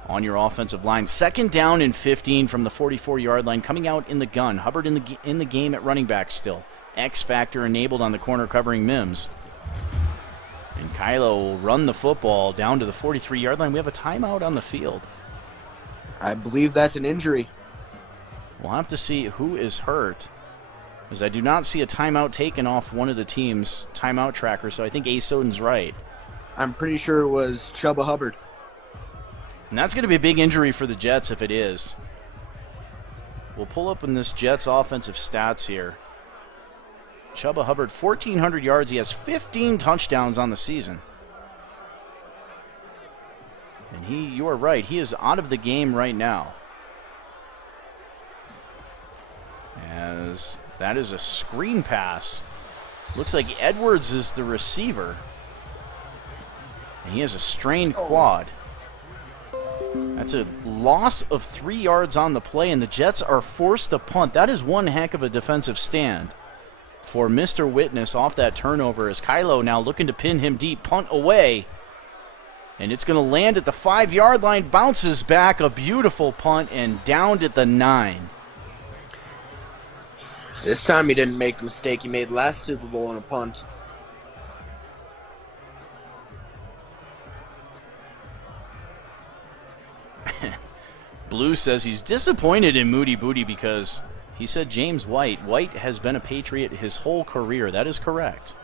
on your offensive line. Second down and 15 from the 44-yard line, coming out in the gun. Hubbard in the game at running back still. X Factor enabled on the corner covering Mims. And Kylo will run the football down to the 43-yard line. We have a timeout on the field. I believe that's an injury. We'll have to see who is hurt, as I do not see a timeout taken off one of the team's timeout trackers, so I think A. Soden's right. I'm pretty sure it was Chuba Hubbard. And that's going to be a big injury for the Jets if it is. We'll pull up in this Jets offensive stats here. Chuba Hubbard, 1,400 yards. He has 15 touchdowns on the season. And you are right, he is out of the game right now. As that is a screen pass. Looks like Edwards is the receiver. And he has a strained quad. That's a loss of 3 yards on the play, and the Jets are forced to punt. That is one heck of a defensive stand for Mr. Witness off that turnover, as Kylo now looking to pin him deep. Punt away, and it's going to land at the 5-yard line. Bounces back, a beautiful punt, and downed at the 9. This time he didn't make the mistake he made last Super Bowl on a punt. Blue says he's disappointed in Moody Booty because he said James White. White has been a Patriot his whole career. That is correct.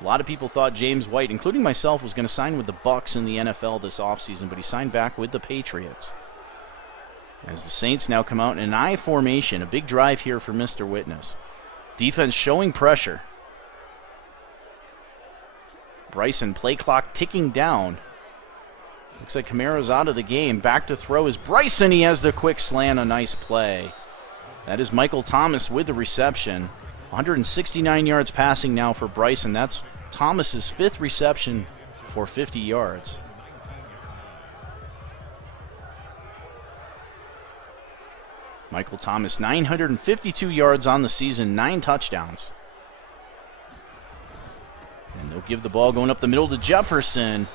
A lot of people thought James White, including myself, was going to sign with the Bucs in the NFL this offseason, but he signed back with the Patriots. As the Saints now come out in an I formation, a big drive here for Mr. Witness. Defense showing pressure. Bryson, play clock ticking down. Looks like Kamara's out of the game. Back to throw is Bryson. He has the quick slant, a nice play. That is Michael Thomas with the reception. 169 yards passing now for Bryson. That's Thomas's 5th reception for 50 yards. Michael Thomas, 952 yards on the season, 9 touchdowns. And they'll give the ball going up the middle to Jefferson.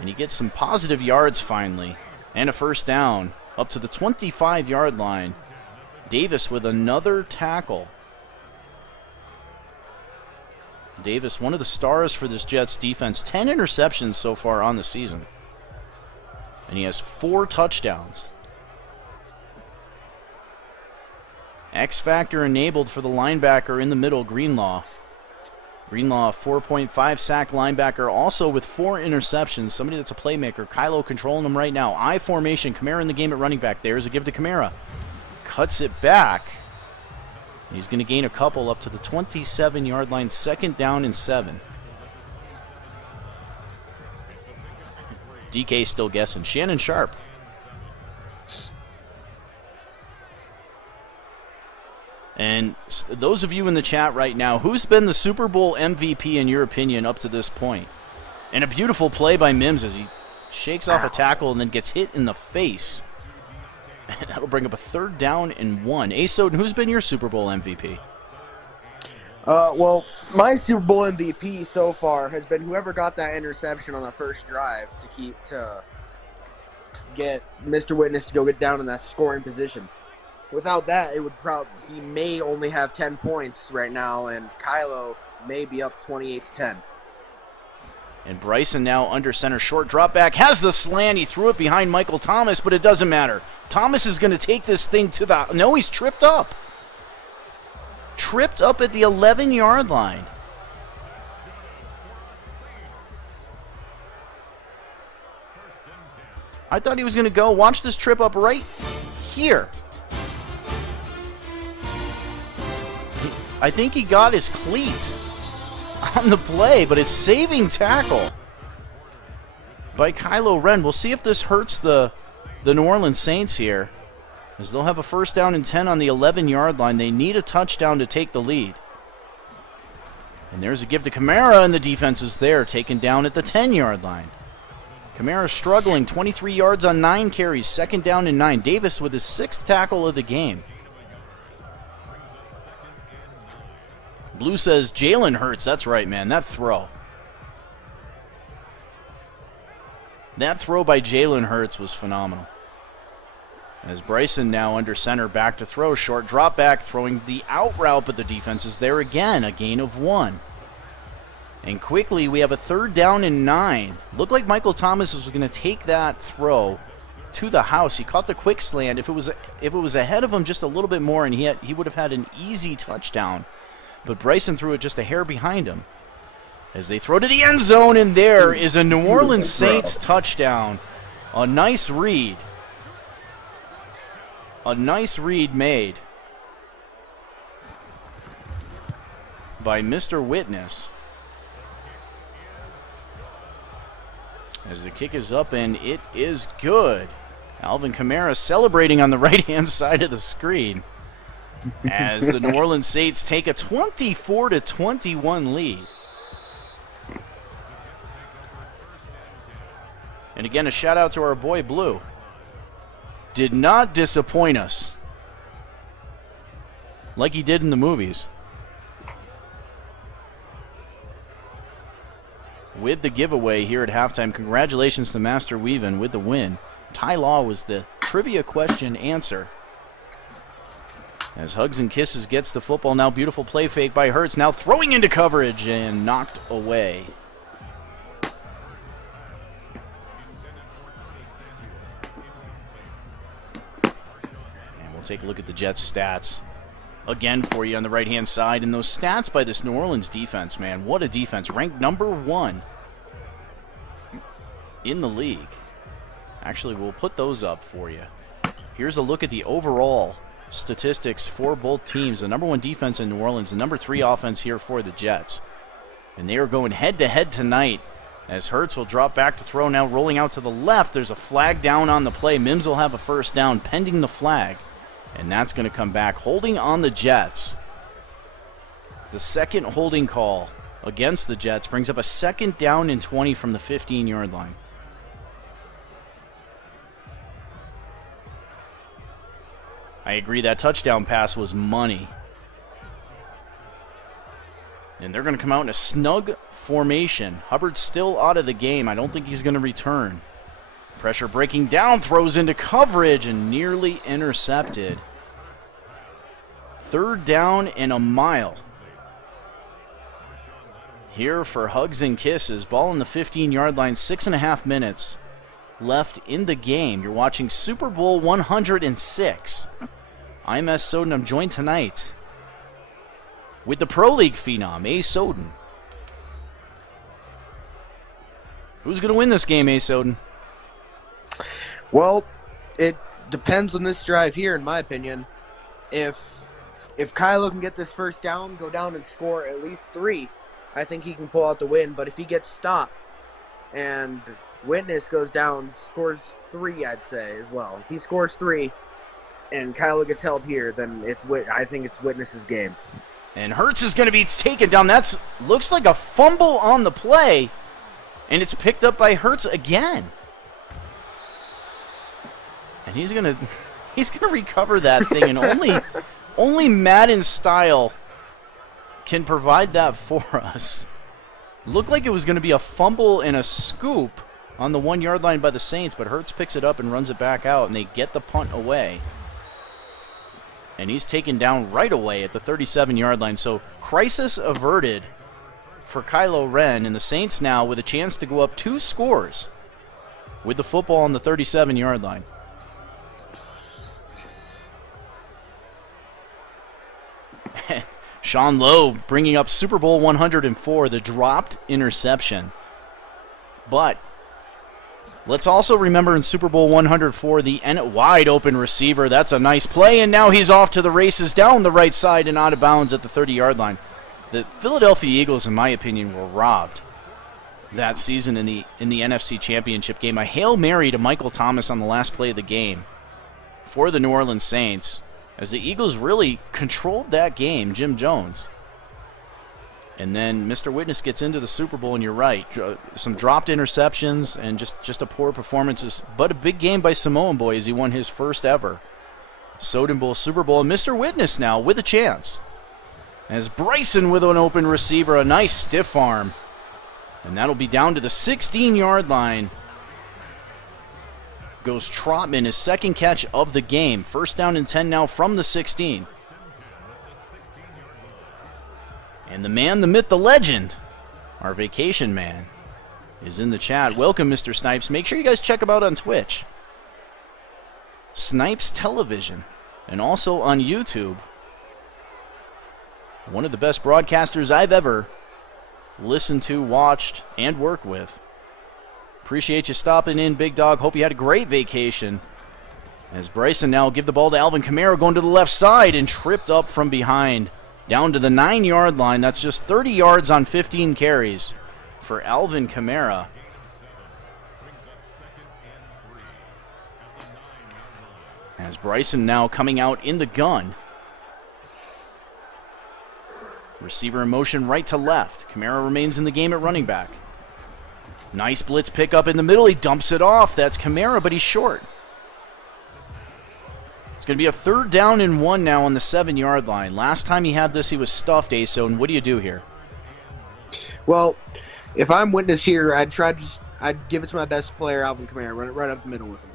And he gets some positive yards finally. And a first down up to the 25-yard line. Davis with another tackle. Davis, one of the stars for this Jets defense. 10 interceptions so far on the season. And he has 4 touchdowns. X Factor enabled for the linebacker in the middle, Greenlaw. Greenlaw, 4.5 sack linebacker, also with 4 interceptions. Somebody that's a playmaker. Kylo controlling him right now. I formation. Kamara in the game at running back. There's a give to Kamara. Cuts it back. And he's going to gain a couple up to the 27-yard line. Second down and 7. DK still guessing. Shannon Sharp. And those of you in the chat right now, who's been the Super Bowl MVP in your opinion up to this point? And a beautiful play by Mims as he shakes off a tackle and then gets hit in the face. And that'll bring up a 3rd down and 1. Soden, who's been your Super Bowl MVP? Well, my Super Bowl MVP so far has been whoever got that interception on the first drive to get Mr. Witness to go get down in that scoring position. Without that, he may only have 10 points right now, and Kylo may be up 28-10. And Bryson now under center, short drop back, has the slant. He threw it behind Michael Thomas, but it doesn't matter. Thomas is going to take this thing to the... No, he's tripped up. Tripped up at the 11-yard line. I thought he was going to go. Watch this trip up right here. I think he got his cleat on the play, but it's saving tackle by Kylo Ren. We'll see if this hurts the New Orleans Saints here, as they'll have a 1st down and 10 on the 11-yard line. They need a touchdown to take the lead. And there's a give to Kamara, and the defense is there, taken down at the 10-yard line. Kamara struggling, 23 yards on 9 carries, 2nd down and 9. Davis with his 6th tackle of the game. Blue says Jalen Hurts. That's right, man. That throw. That throw by Jalen Hurts was phenomenal. As Bryson now under center, back to throw. Short drop back, throwing the out route, but the defense is there again. A gain of 1. And quickly, we have a 3rd down and 9. Looked like Michael Thomas was going to take that throw to the house. He caught the quick slant. If it was ahead of him just a little bit more, and he would have had an easy touchdown. But Bryson threw it just a hair behind him. As they throw to the end zone, and there is a New Orleans Saints touchdown. A nice read. A nice read made by Mr. Witness. As the kick is up, and it is good. Alvin Kamara celebrating on the right-hand side of the screen as the New Orleans Saints take a 24-21 lead. And again, a shout out to our boy Blue. Did not disappoint us like he did in the movies. With the giveaway here at halftime, congratulations to Master Weavin with the win. Ty Law was the trivia question answer. As Hugs and Kisses gets the football, now beautiful play fake by Hurts, now throwing into coverage and knocked away. And we'll take a look at the Jets' stats again for you on the right-hand side. And those stats by this New Orleans defense, man, what a defense. Ranked number 1 in the league. Actually, we'll put those up for you. Here's a look at the overall statistics for both teams. The number 1 defense in New Orleans, the number 3 offense here for the Jets. And they are going head-to-head tonight as Hurts will drop back to throw, now rolling out to the left. There's a flag down on the play. Mims will have a 1st down pending the flag. And that's going to come back. Holding on the Jets. The second holding call against the Jets brings up a 2nd down and 20 from the 15-yard line. I agree, that touchdown pass was money. And they're going to come out in a snug formation. Hubbard's still out of the game. I don't think he's going to return. Pressure breaking down, throws into coverage, and nearly intercepted. 3rd down and a mile. Here for Hugs and Kisses. Ball on the 15-yard line, 6.5 minutes left in the game. You're watching Super Bowl 106. I'm Soden. I'm joined tonight with the Pro League phenom, Soden. Who's going to win this game, Soden? Well, it depends on this drive here, in my opinion. If Kylo can get this 1st down, go down and score at least 3, I think he can pull out the win. But if he gets stopped and Witness goes down, scores 3, I'd say, as well. If he scores 3 and Kylo gets held here, then I think it's Witness's game. And Hurts is going to be taken down. Looks like a fumble on the play. And it's picked up by Hurts again. And he's gonna recover that thing, and only Madden style can provide that for us. Looked like it was going to be a fumble and a scoop on the 1 yard line by the Saints, but Hurts picks it up and runs it back out, and they get the punt away. And he's taken down right away at the 37 yard line. So crisis averted for Kylo Ren, and the Saints now with a chance to go up 2 scores with the football on the 37 yard line. Sean Lowe bringing up Super Bowl 104, the dropped interception. But let's also remember in Super Bowl 104, the wide open receiver. That's a nice play, and now he's off to the races down the right side and out of bounds at the 30-yard line. The Philadelphia Eagles, in my opinion, were robbed that season in the NFC Championship game. A Hail Mary to Michael Thomas on the last play of the game for the New Orleans Saints, as the Eagles really controlled that game, Jim Jones. And then Mr. Witness gets into the Super Bowl, and you're right. Some dropped interceptions and just a poor performance. But a big game by Samoan Boy as he won his first ever Soden Bowl Super Bowl. And Mr. Witness now with a chance. As Bryson with an open receiver, a nice stiff arm. And that'll be down to the 16-yard line. Goes Trotman, his second catch of the game. First down and 10 now from the 16. And the man, the myth, the legend, our vacation man, is in the chat. Welcome, Mr. Snipes. Make sure you guys check him out on Twitch. Snipes Television. And also on YouTube. One of the best broadcasters I've ever listened to, watched, and worked with. Appreciate you stopping in, Big Dog. Hope you had a great vacation. As Bryson now give the ball to Alvin Kamara, going to the left side and tripped up from behind. Down to the 9-yard line. That's just 30 yards on 15 carries for Alvin Kamara. As Bryson now coming out in the gun. Receiver in motion right to left. Kamara remains in the game at running back. Nice blitz pickup in the middle. He dumps it off. That's Kamara, but he's short. It's going to be a 3rd down and 1 now on the 7-yard line. Last time he had this, he was stuffed, Aso. And what do you do here? Well, if I'm Witness here, I'd give it to my best player, Alvin Kamara. Run it right up the middle with him.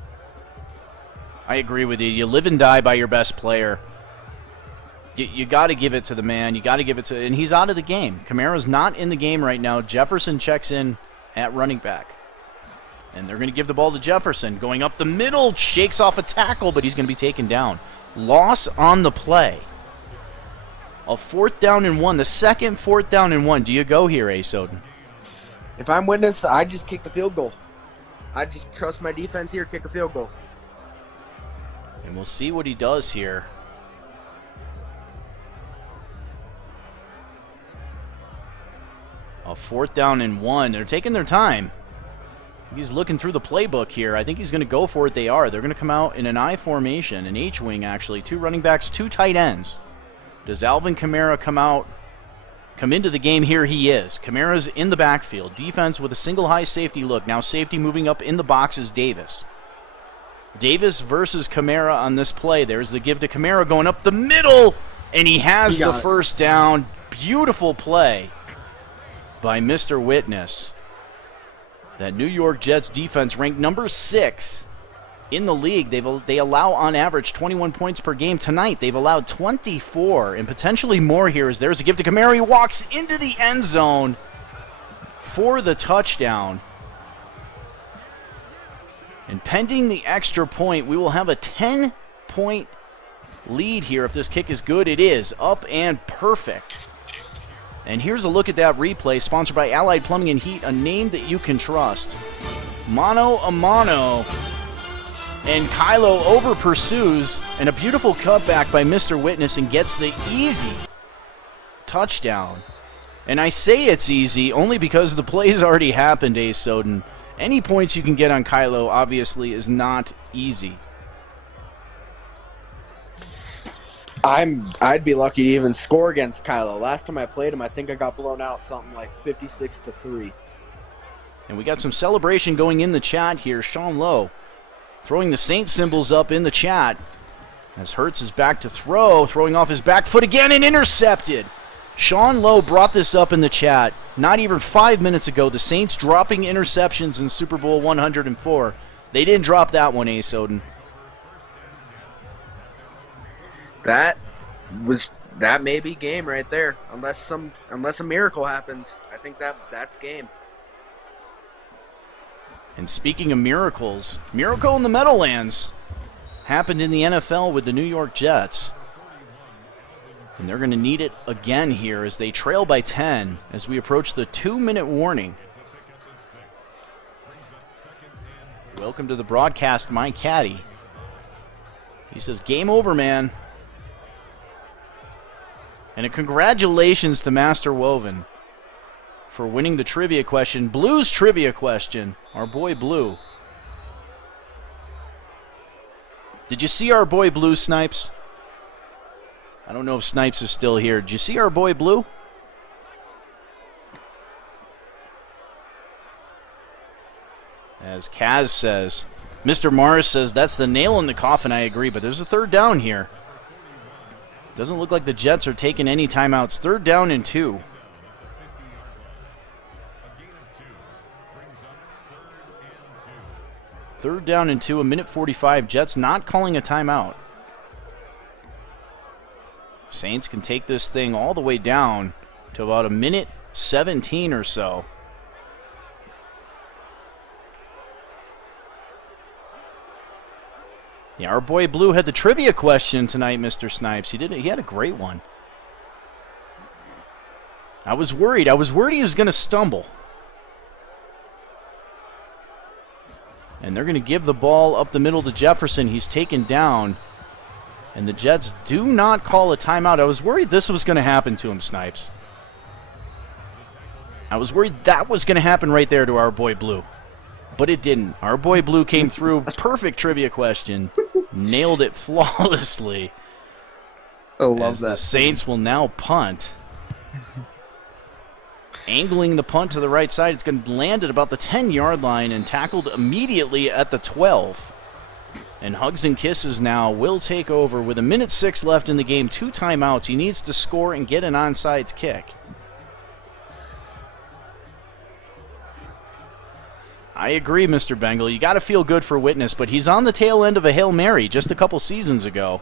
I agree with you. You live and die by your best player. You got to give it to the man. You got to give it to, and he's out of the game. Kamara's not in the game right now. Jefferson checks in at running back. And they're going to give the ball to Jefferson. Going up the middle, shakes off a tackle, but he's going to be taken down. Loss on the play. A 4th down and 1. The second 4th down and 1. Do you go here, Soden? If I'm Witness, I just kick the field goal. I just trust my defense here, kick a field goal. And we'll see what he does here. A 4th down and 1. They're taking their time. He's looking through the playbook here. I think he's going to go for it. They are. They're going to come out in an I formation, an H-wing actually. 2 running backs, 2 tight ends. Does Alvin Kamara come into the game? Here he is. Kamara's in the backfield. Defense with a single high safety look. Now safety moving up in the box is Davis. Davis versus Kamara on this play. There's the give to Kamara going up the middle, and he has the first down. Beautiful play by Mr. Witness. That New York Jets defense ranked number 6 in the league. They allow on average 21 points per game. Tonight they've allowed 24 and potentially more here. As there's a give to Kamara. He walks into the end zone for the touchdown. And pending the extra point, we will have a 10-point lead here. If this kick is good, it is up and perfect. And here's a look at that replay, sponsored by Allied Plumbing and Heat, a name that you can trust. Mano a mano. And Kylo over pursues, and a beautiful cutback by Mr. Witness, and gets the easy touchdown. And I say it's easy only because the play's already happened, Ace Soden. Any points you can get on Kylo, obviously, is not easy. I'd be lucky to even score against Kylo. Last time I played him, I think I got blown out something like 56-3. And we got some celebration going in the chat here. Sean Lowe throwing the Saint symbols up in the chat as Hurts is back to throw, throwing off his back foot again and intercepted. Sean Lowe brought this up in the chat not even 5 minutes ago. The Saints dropping interceptions in Super Bowl 104. They didn't drop that one, Soden. That may be game right there, unless a miracle happens. I think that's game. And speaking of miracles, miracle in the Meadowlands happened in the NFL with the New York Jets. And they're going to need it again here as they trail by 10 as we approach the 2-minute warning. Welcome to the broadcast, my caddy. He says, game over, man. And a congratulations to Master Woven for winning the trivia question. Blue's trivia question. Our boy Blue. Did you see our boy Blue, Snipes? I don't know if Snipes is still here. Did you see our boy Blue? As Kaz says, Mr. Morris says, that's the nail in the coffin. I agree, but there's a third down here. Doesn't look like the Jets are taking any timeouts. 3rd down and 2. Third down and 2, a minute 45. Jets not calling a timeout. Saints can take this thing all the way down to about a minute 17 or so. Yeah, our boy Blue had the trivia question tonight, Mr. Snipes. He had a great one. I was worried. I was worried he was going to stumble. And they're going to give the ball up the middle to Jefferson. He's taken down. And the Jets do not call a timeout. I was worried this was going to happen to him, Snipes. I was worried that was going to happen right there to our boy Blue. But it didn't. Our boy Blue came through. Perfect trivia question. Nailed it flawlessly. I love as that. The Saints will now punt. Angling the punt to the right side. It's going to land at about the 10-yard line and tackled immediately at the 12. And Hugs and Kisses now will take over with a minute 6 left in the game. 2 timeouts. He needs to score and get an onside kick. I agree, Mr. Bengal. You got to feel good for Witness, but he's on the tail end of a Hail Mary just a couple seasons ago.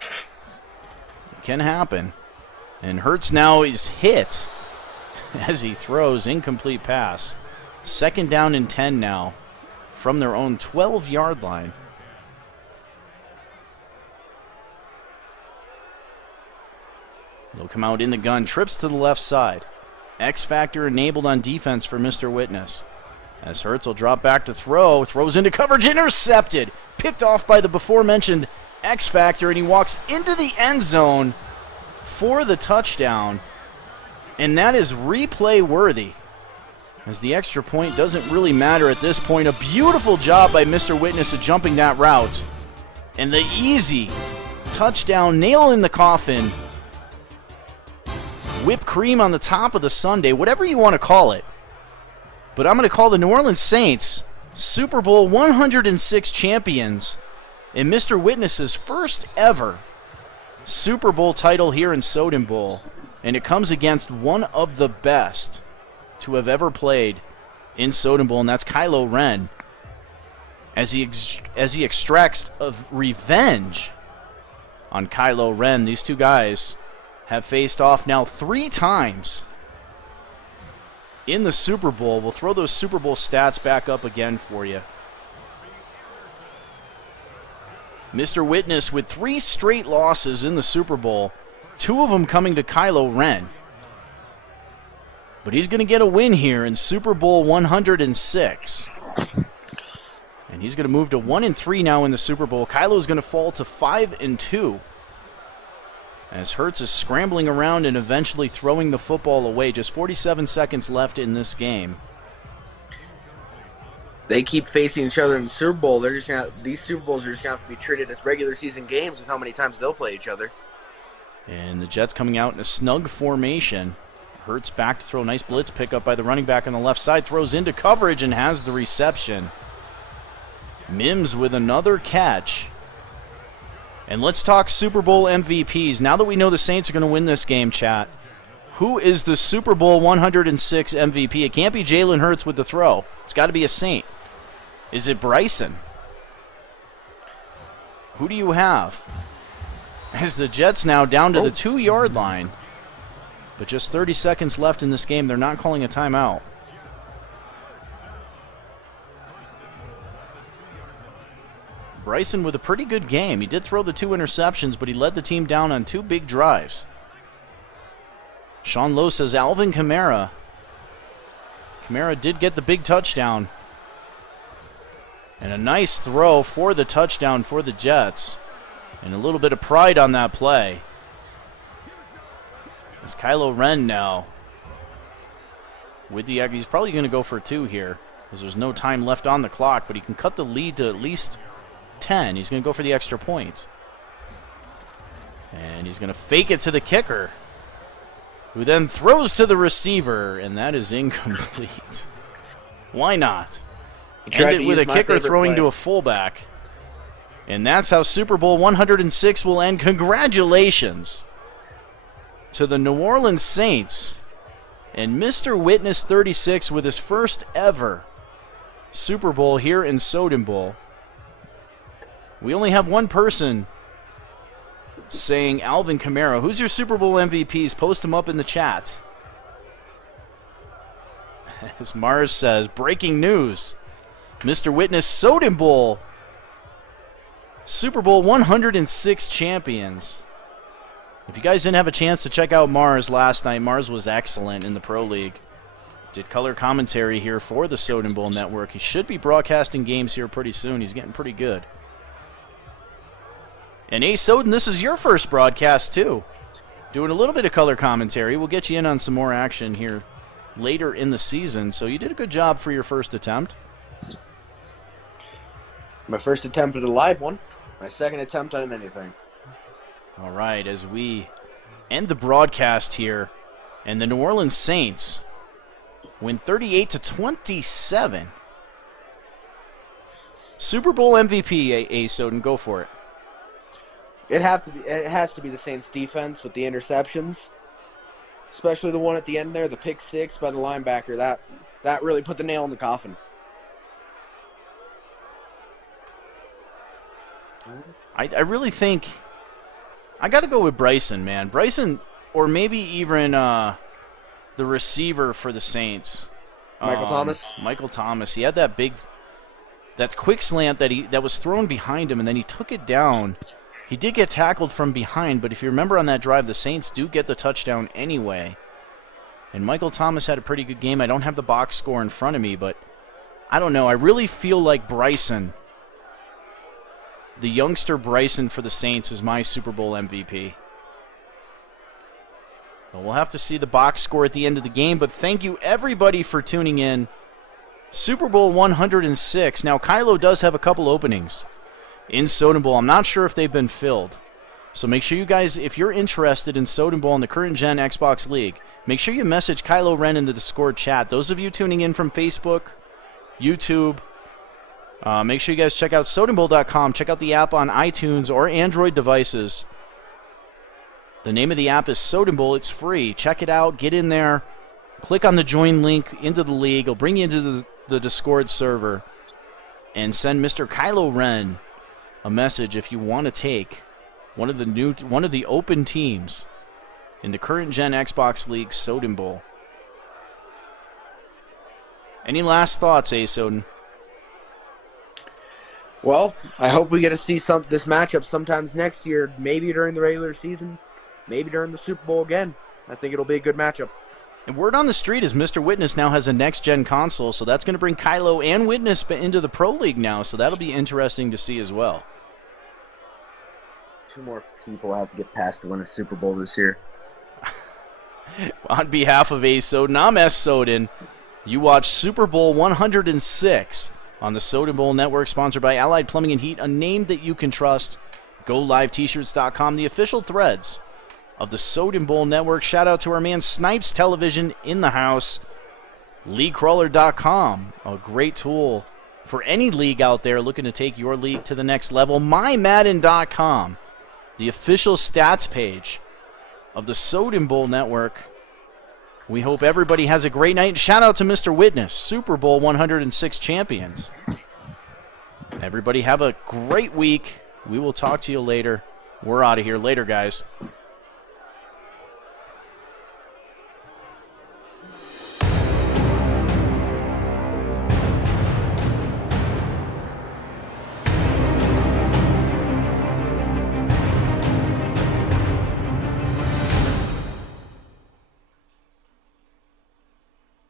It can happen. And Hurts now is hit as he throws incomplete pass. 2nd down and 10 now from their own 12-yard line. They'll come out in the gun. Trips to the left side. X Factor enabled on defense for Mr. Witness. As Hurts will drop back to throw. Throws into coverage. Intercepted. Picked off by the before-mentioned X Factor. And he walks into the end zone for the touchdown. And that is replay worthy, as the extra point doesn't really matter at this point. A beautiful job by Mr. Witness of jumping that route. And the easy touchdown, nail in the coffin. Whipped cream on the top of the sundae, whatever you want to call it. But I'm going to call the New Orleans Saints Super Bowl 106 champions in Mr. Witness's first ever Super Bowl title here in Soden Bowl. And it comes against one of the best to have ever played in Soden Bowl, and that's Kylo Ren, as he extracts of revenge on Kylo Ren. These two guys have faced off now 3 times in the Super Bowl. We'll throw those Super Bowl stats back up again for you. Mr. Witness with 3 straight losses in the Super Bowl, 2 of them coming to Kylo Ren. But he's going to get a win here in Super Bowl 106. And he's going to move to 1-3 now in the Super Bowl. Kylo's going to fall to 5-2. As Hurts is scrambling around and eventually throwing the football away. Just 47 seconds left in this game. They keep facing each other in the Super Bowl. These Super Bowls are just going to have to be treated as regular season games with how many times they'll play each other. And the Jets coming out in a snug formation. Hurts back to throw. Nice blitz pickup by the running back on the left side. Throws into coverage and has the reception. Mims with another catch. And let's talk Super Bowl MVPs. Now that we know the Saints are going to win this game, chat, who is the Super Bowl 106 MVP? It can't be Jalen Hurts with the throw. It's got to be a Saint. Is it Bryson? Who do you have? As the Jets now down to the 2-yard line. But just 30 seconds left in this game. They're not calling a timeout. Bryson with a pretty good game. He did throw the 2 interceptions, but he led the team down on 2 big drives. Sean Lowe says Alvin Kamara. Kamara did get the big touchdown. And a nice throw for the touchdown for the Jets. And a little bit of pride on that play. It's Kylo Ren now. With the he's probably going to go for 2 here, because there's no time left on the clock, but he can cut the lead to at least 10. He's going to go for the extra point. And he's going to fake it to the kicker, who then throws to the receiver, and that is incomplete. Why not? End it with a kicker throwing to a fullback. And that's how Super Bowl 106 will end. Congratulations to the New Orleans Saints and Mr. Witness 36 with his first ever Super Bowl here in Soden Bowl. We only have one person saying Alvin Kamara. Who's your Super Bowl MVPs? Post them up in the chat. As Mars says, breaking news. Mr. Witness Soden Bowl Super Bowl 106 champions. If you guys didn't have a chance to check out Mars last night, Mars was excellent in the Pro League. Did color commentary here for the Soden Bowl Network. He should be broadcasting games here pretty soon. He's getting pretty good. And Soden, this is your first broadcast too. Doing a little bit of color commentary. We'll get you in on some more action here later in the season. So you did a good job for your first attempt. My first attempt at a live one. My second attempt on anything. All right, as we end the broadcast here, and the New Orleans Saints win 38-27. Super Bowl MVP, Soden, go for it. It has to be the Saints defense with the interceptions, especially the one at the end there, the pick 6 by the linebacker. That really put the nail in the coffin. I really think I got to go with Bryson, man. Bryson, or maybe even the receiver for the Saints, Michael Thomas. Michael Thomas. He had that quick slant that was thrown behind him, and then he took it down. He did get tackled from behind, but if you remember on that drive, the Saints do get the touchdown anyway. And Michael Thomas had a pretty good game. I don't have the box score in front of me, but I don't know. I really feel like Bryson, the youngster Bryson for the Saints, is my Super Bowl MVP. Well, we'll have to see the box score at the end of the game, but thank you everybody for tuning in. Super Bowl 106. Now, Kylo does have a couple openings in Soden Bowl. I'm not sure if they've been filled. So make sure you guys, if you're interested in Soden Bowl in the current gen Xbox League, make sure you message Kylo Ren in the Discord chat. Those of you tuning in from Facebook, YouTube, make sure you guys check out SodenBowl.com. Check out the app on iTunes or Android devices. The name of the app is Soden Bowl. It's free. Check it out. Get in there. Click on the join link into the league. It'll bring you into the Discord server. And send Mr. Kylo Ren a message if you want to take one of the open teams in the current gen Xbox League Soden Bowl. Any last thoughts, Soden? Well, I hope we get to see this matchup sometimes next year, maybe during the regular season, maybe during the Super Bowl again. I think it'll be a good matchup. And word on the street is Mr. Witness now has a next-gen console, so that's going to bring Kylo and Witness into the Pro League now, so that'll be interesting to see as well. 2 more people have to get past to win a Super Bowl this year. On behalf of Soden, I'm Soden. You watch Super Bowl 106 on the Soden Bowl Network, sponsored by Allied Plumbing and Heat, a name that you can trust. GoLiveT-shirts.com, the official threads of the Soden Bowl Network. Shout out to our man Snipes Television in the house. LeagueCrawler.com, a great tool for any league out there looking to take your league to the next level. MyMadden.com, the official stats page of the Soden Bowl Network. We hope everybody has a great night. Shout out to Mr. Witness, Super Bowl 106 champions. Everybody have a great week. We will talk to you later. We're out of here. Later, guys.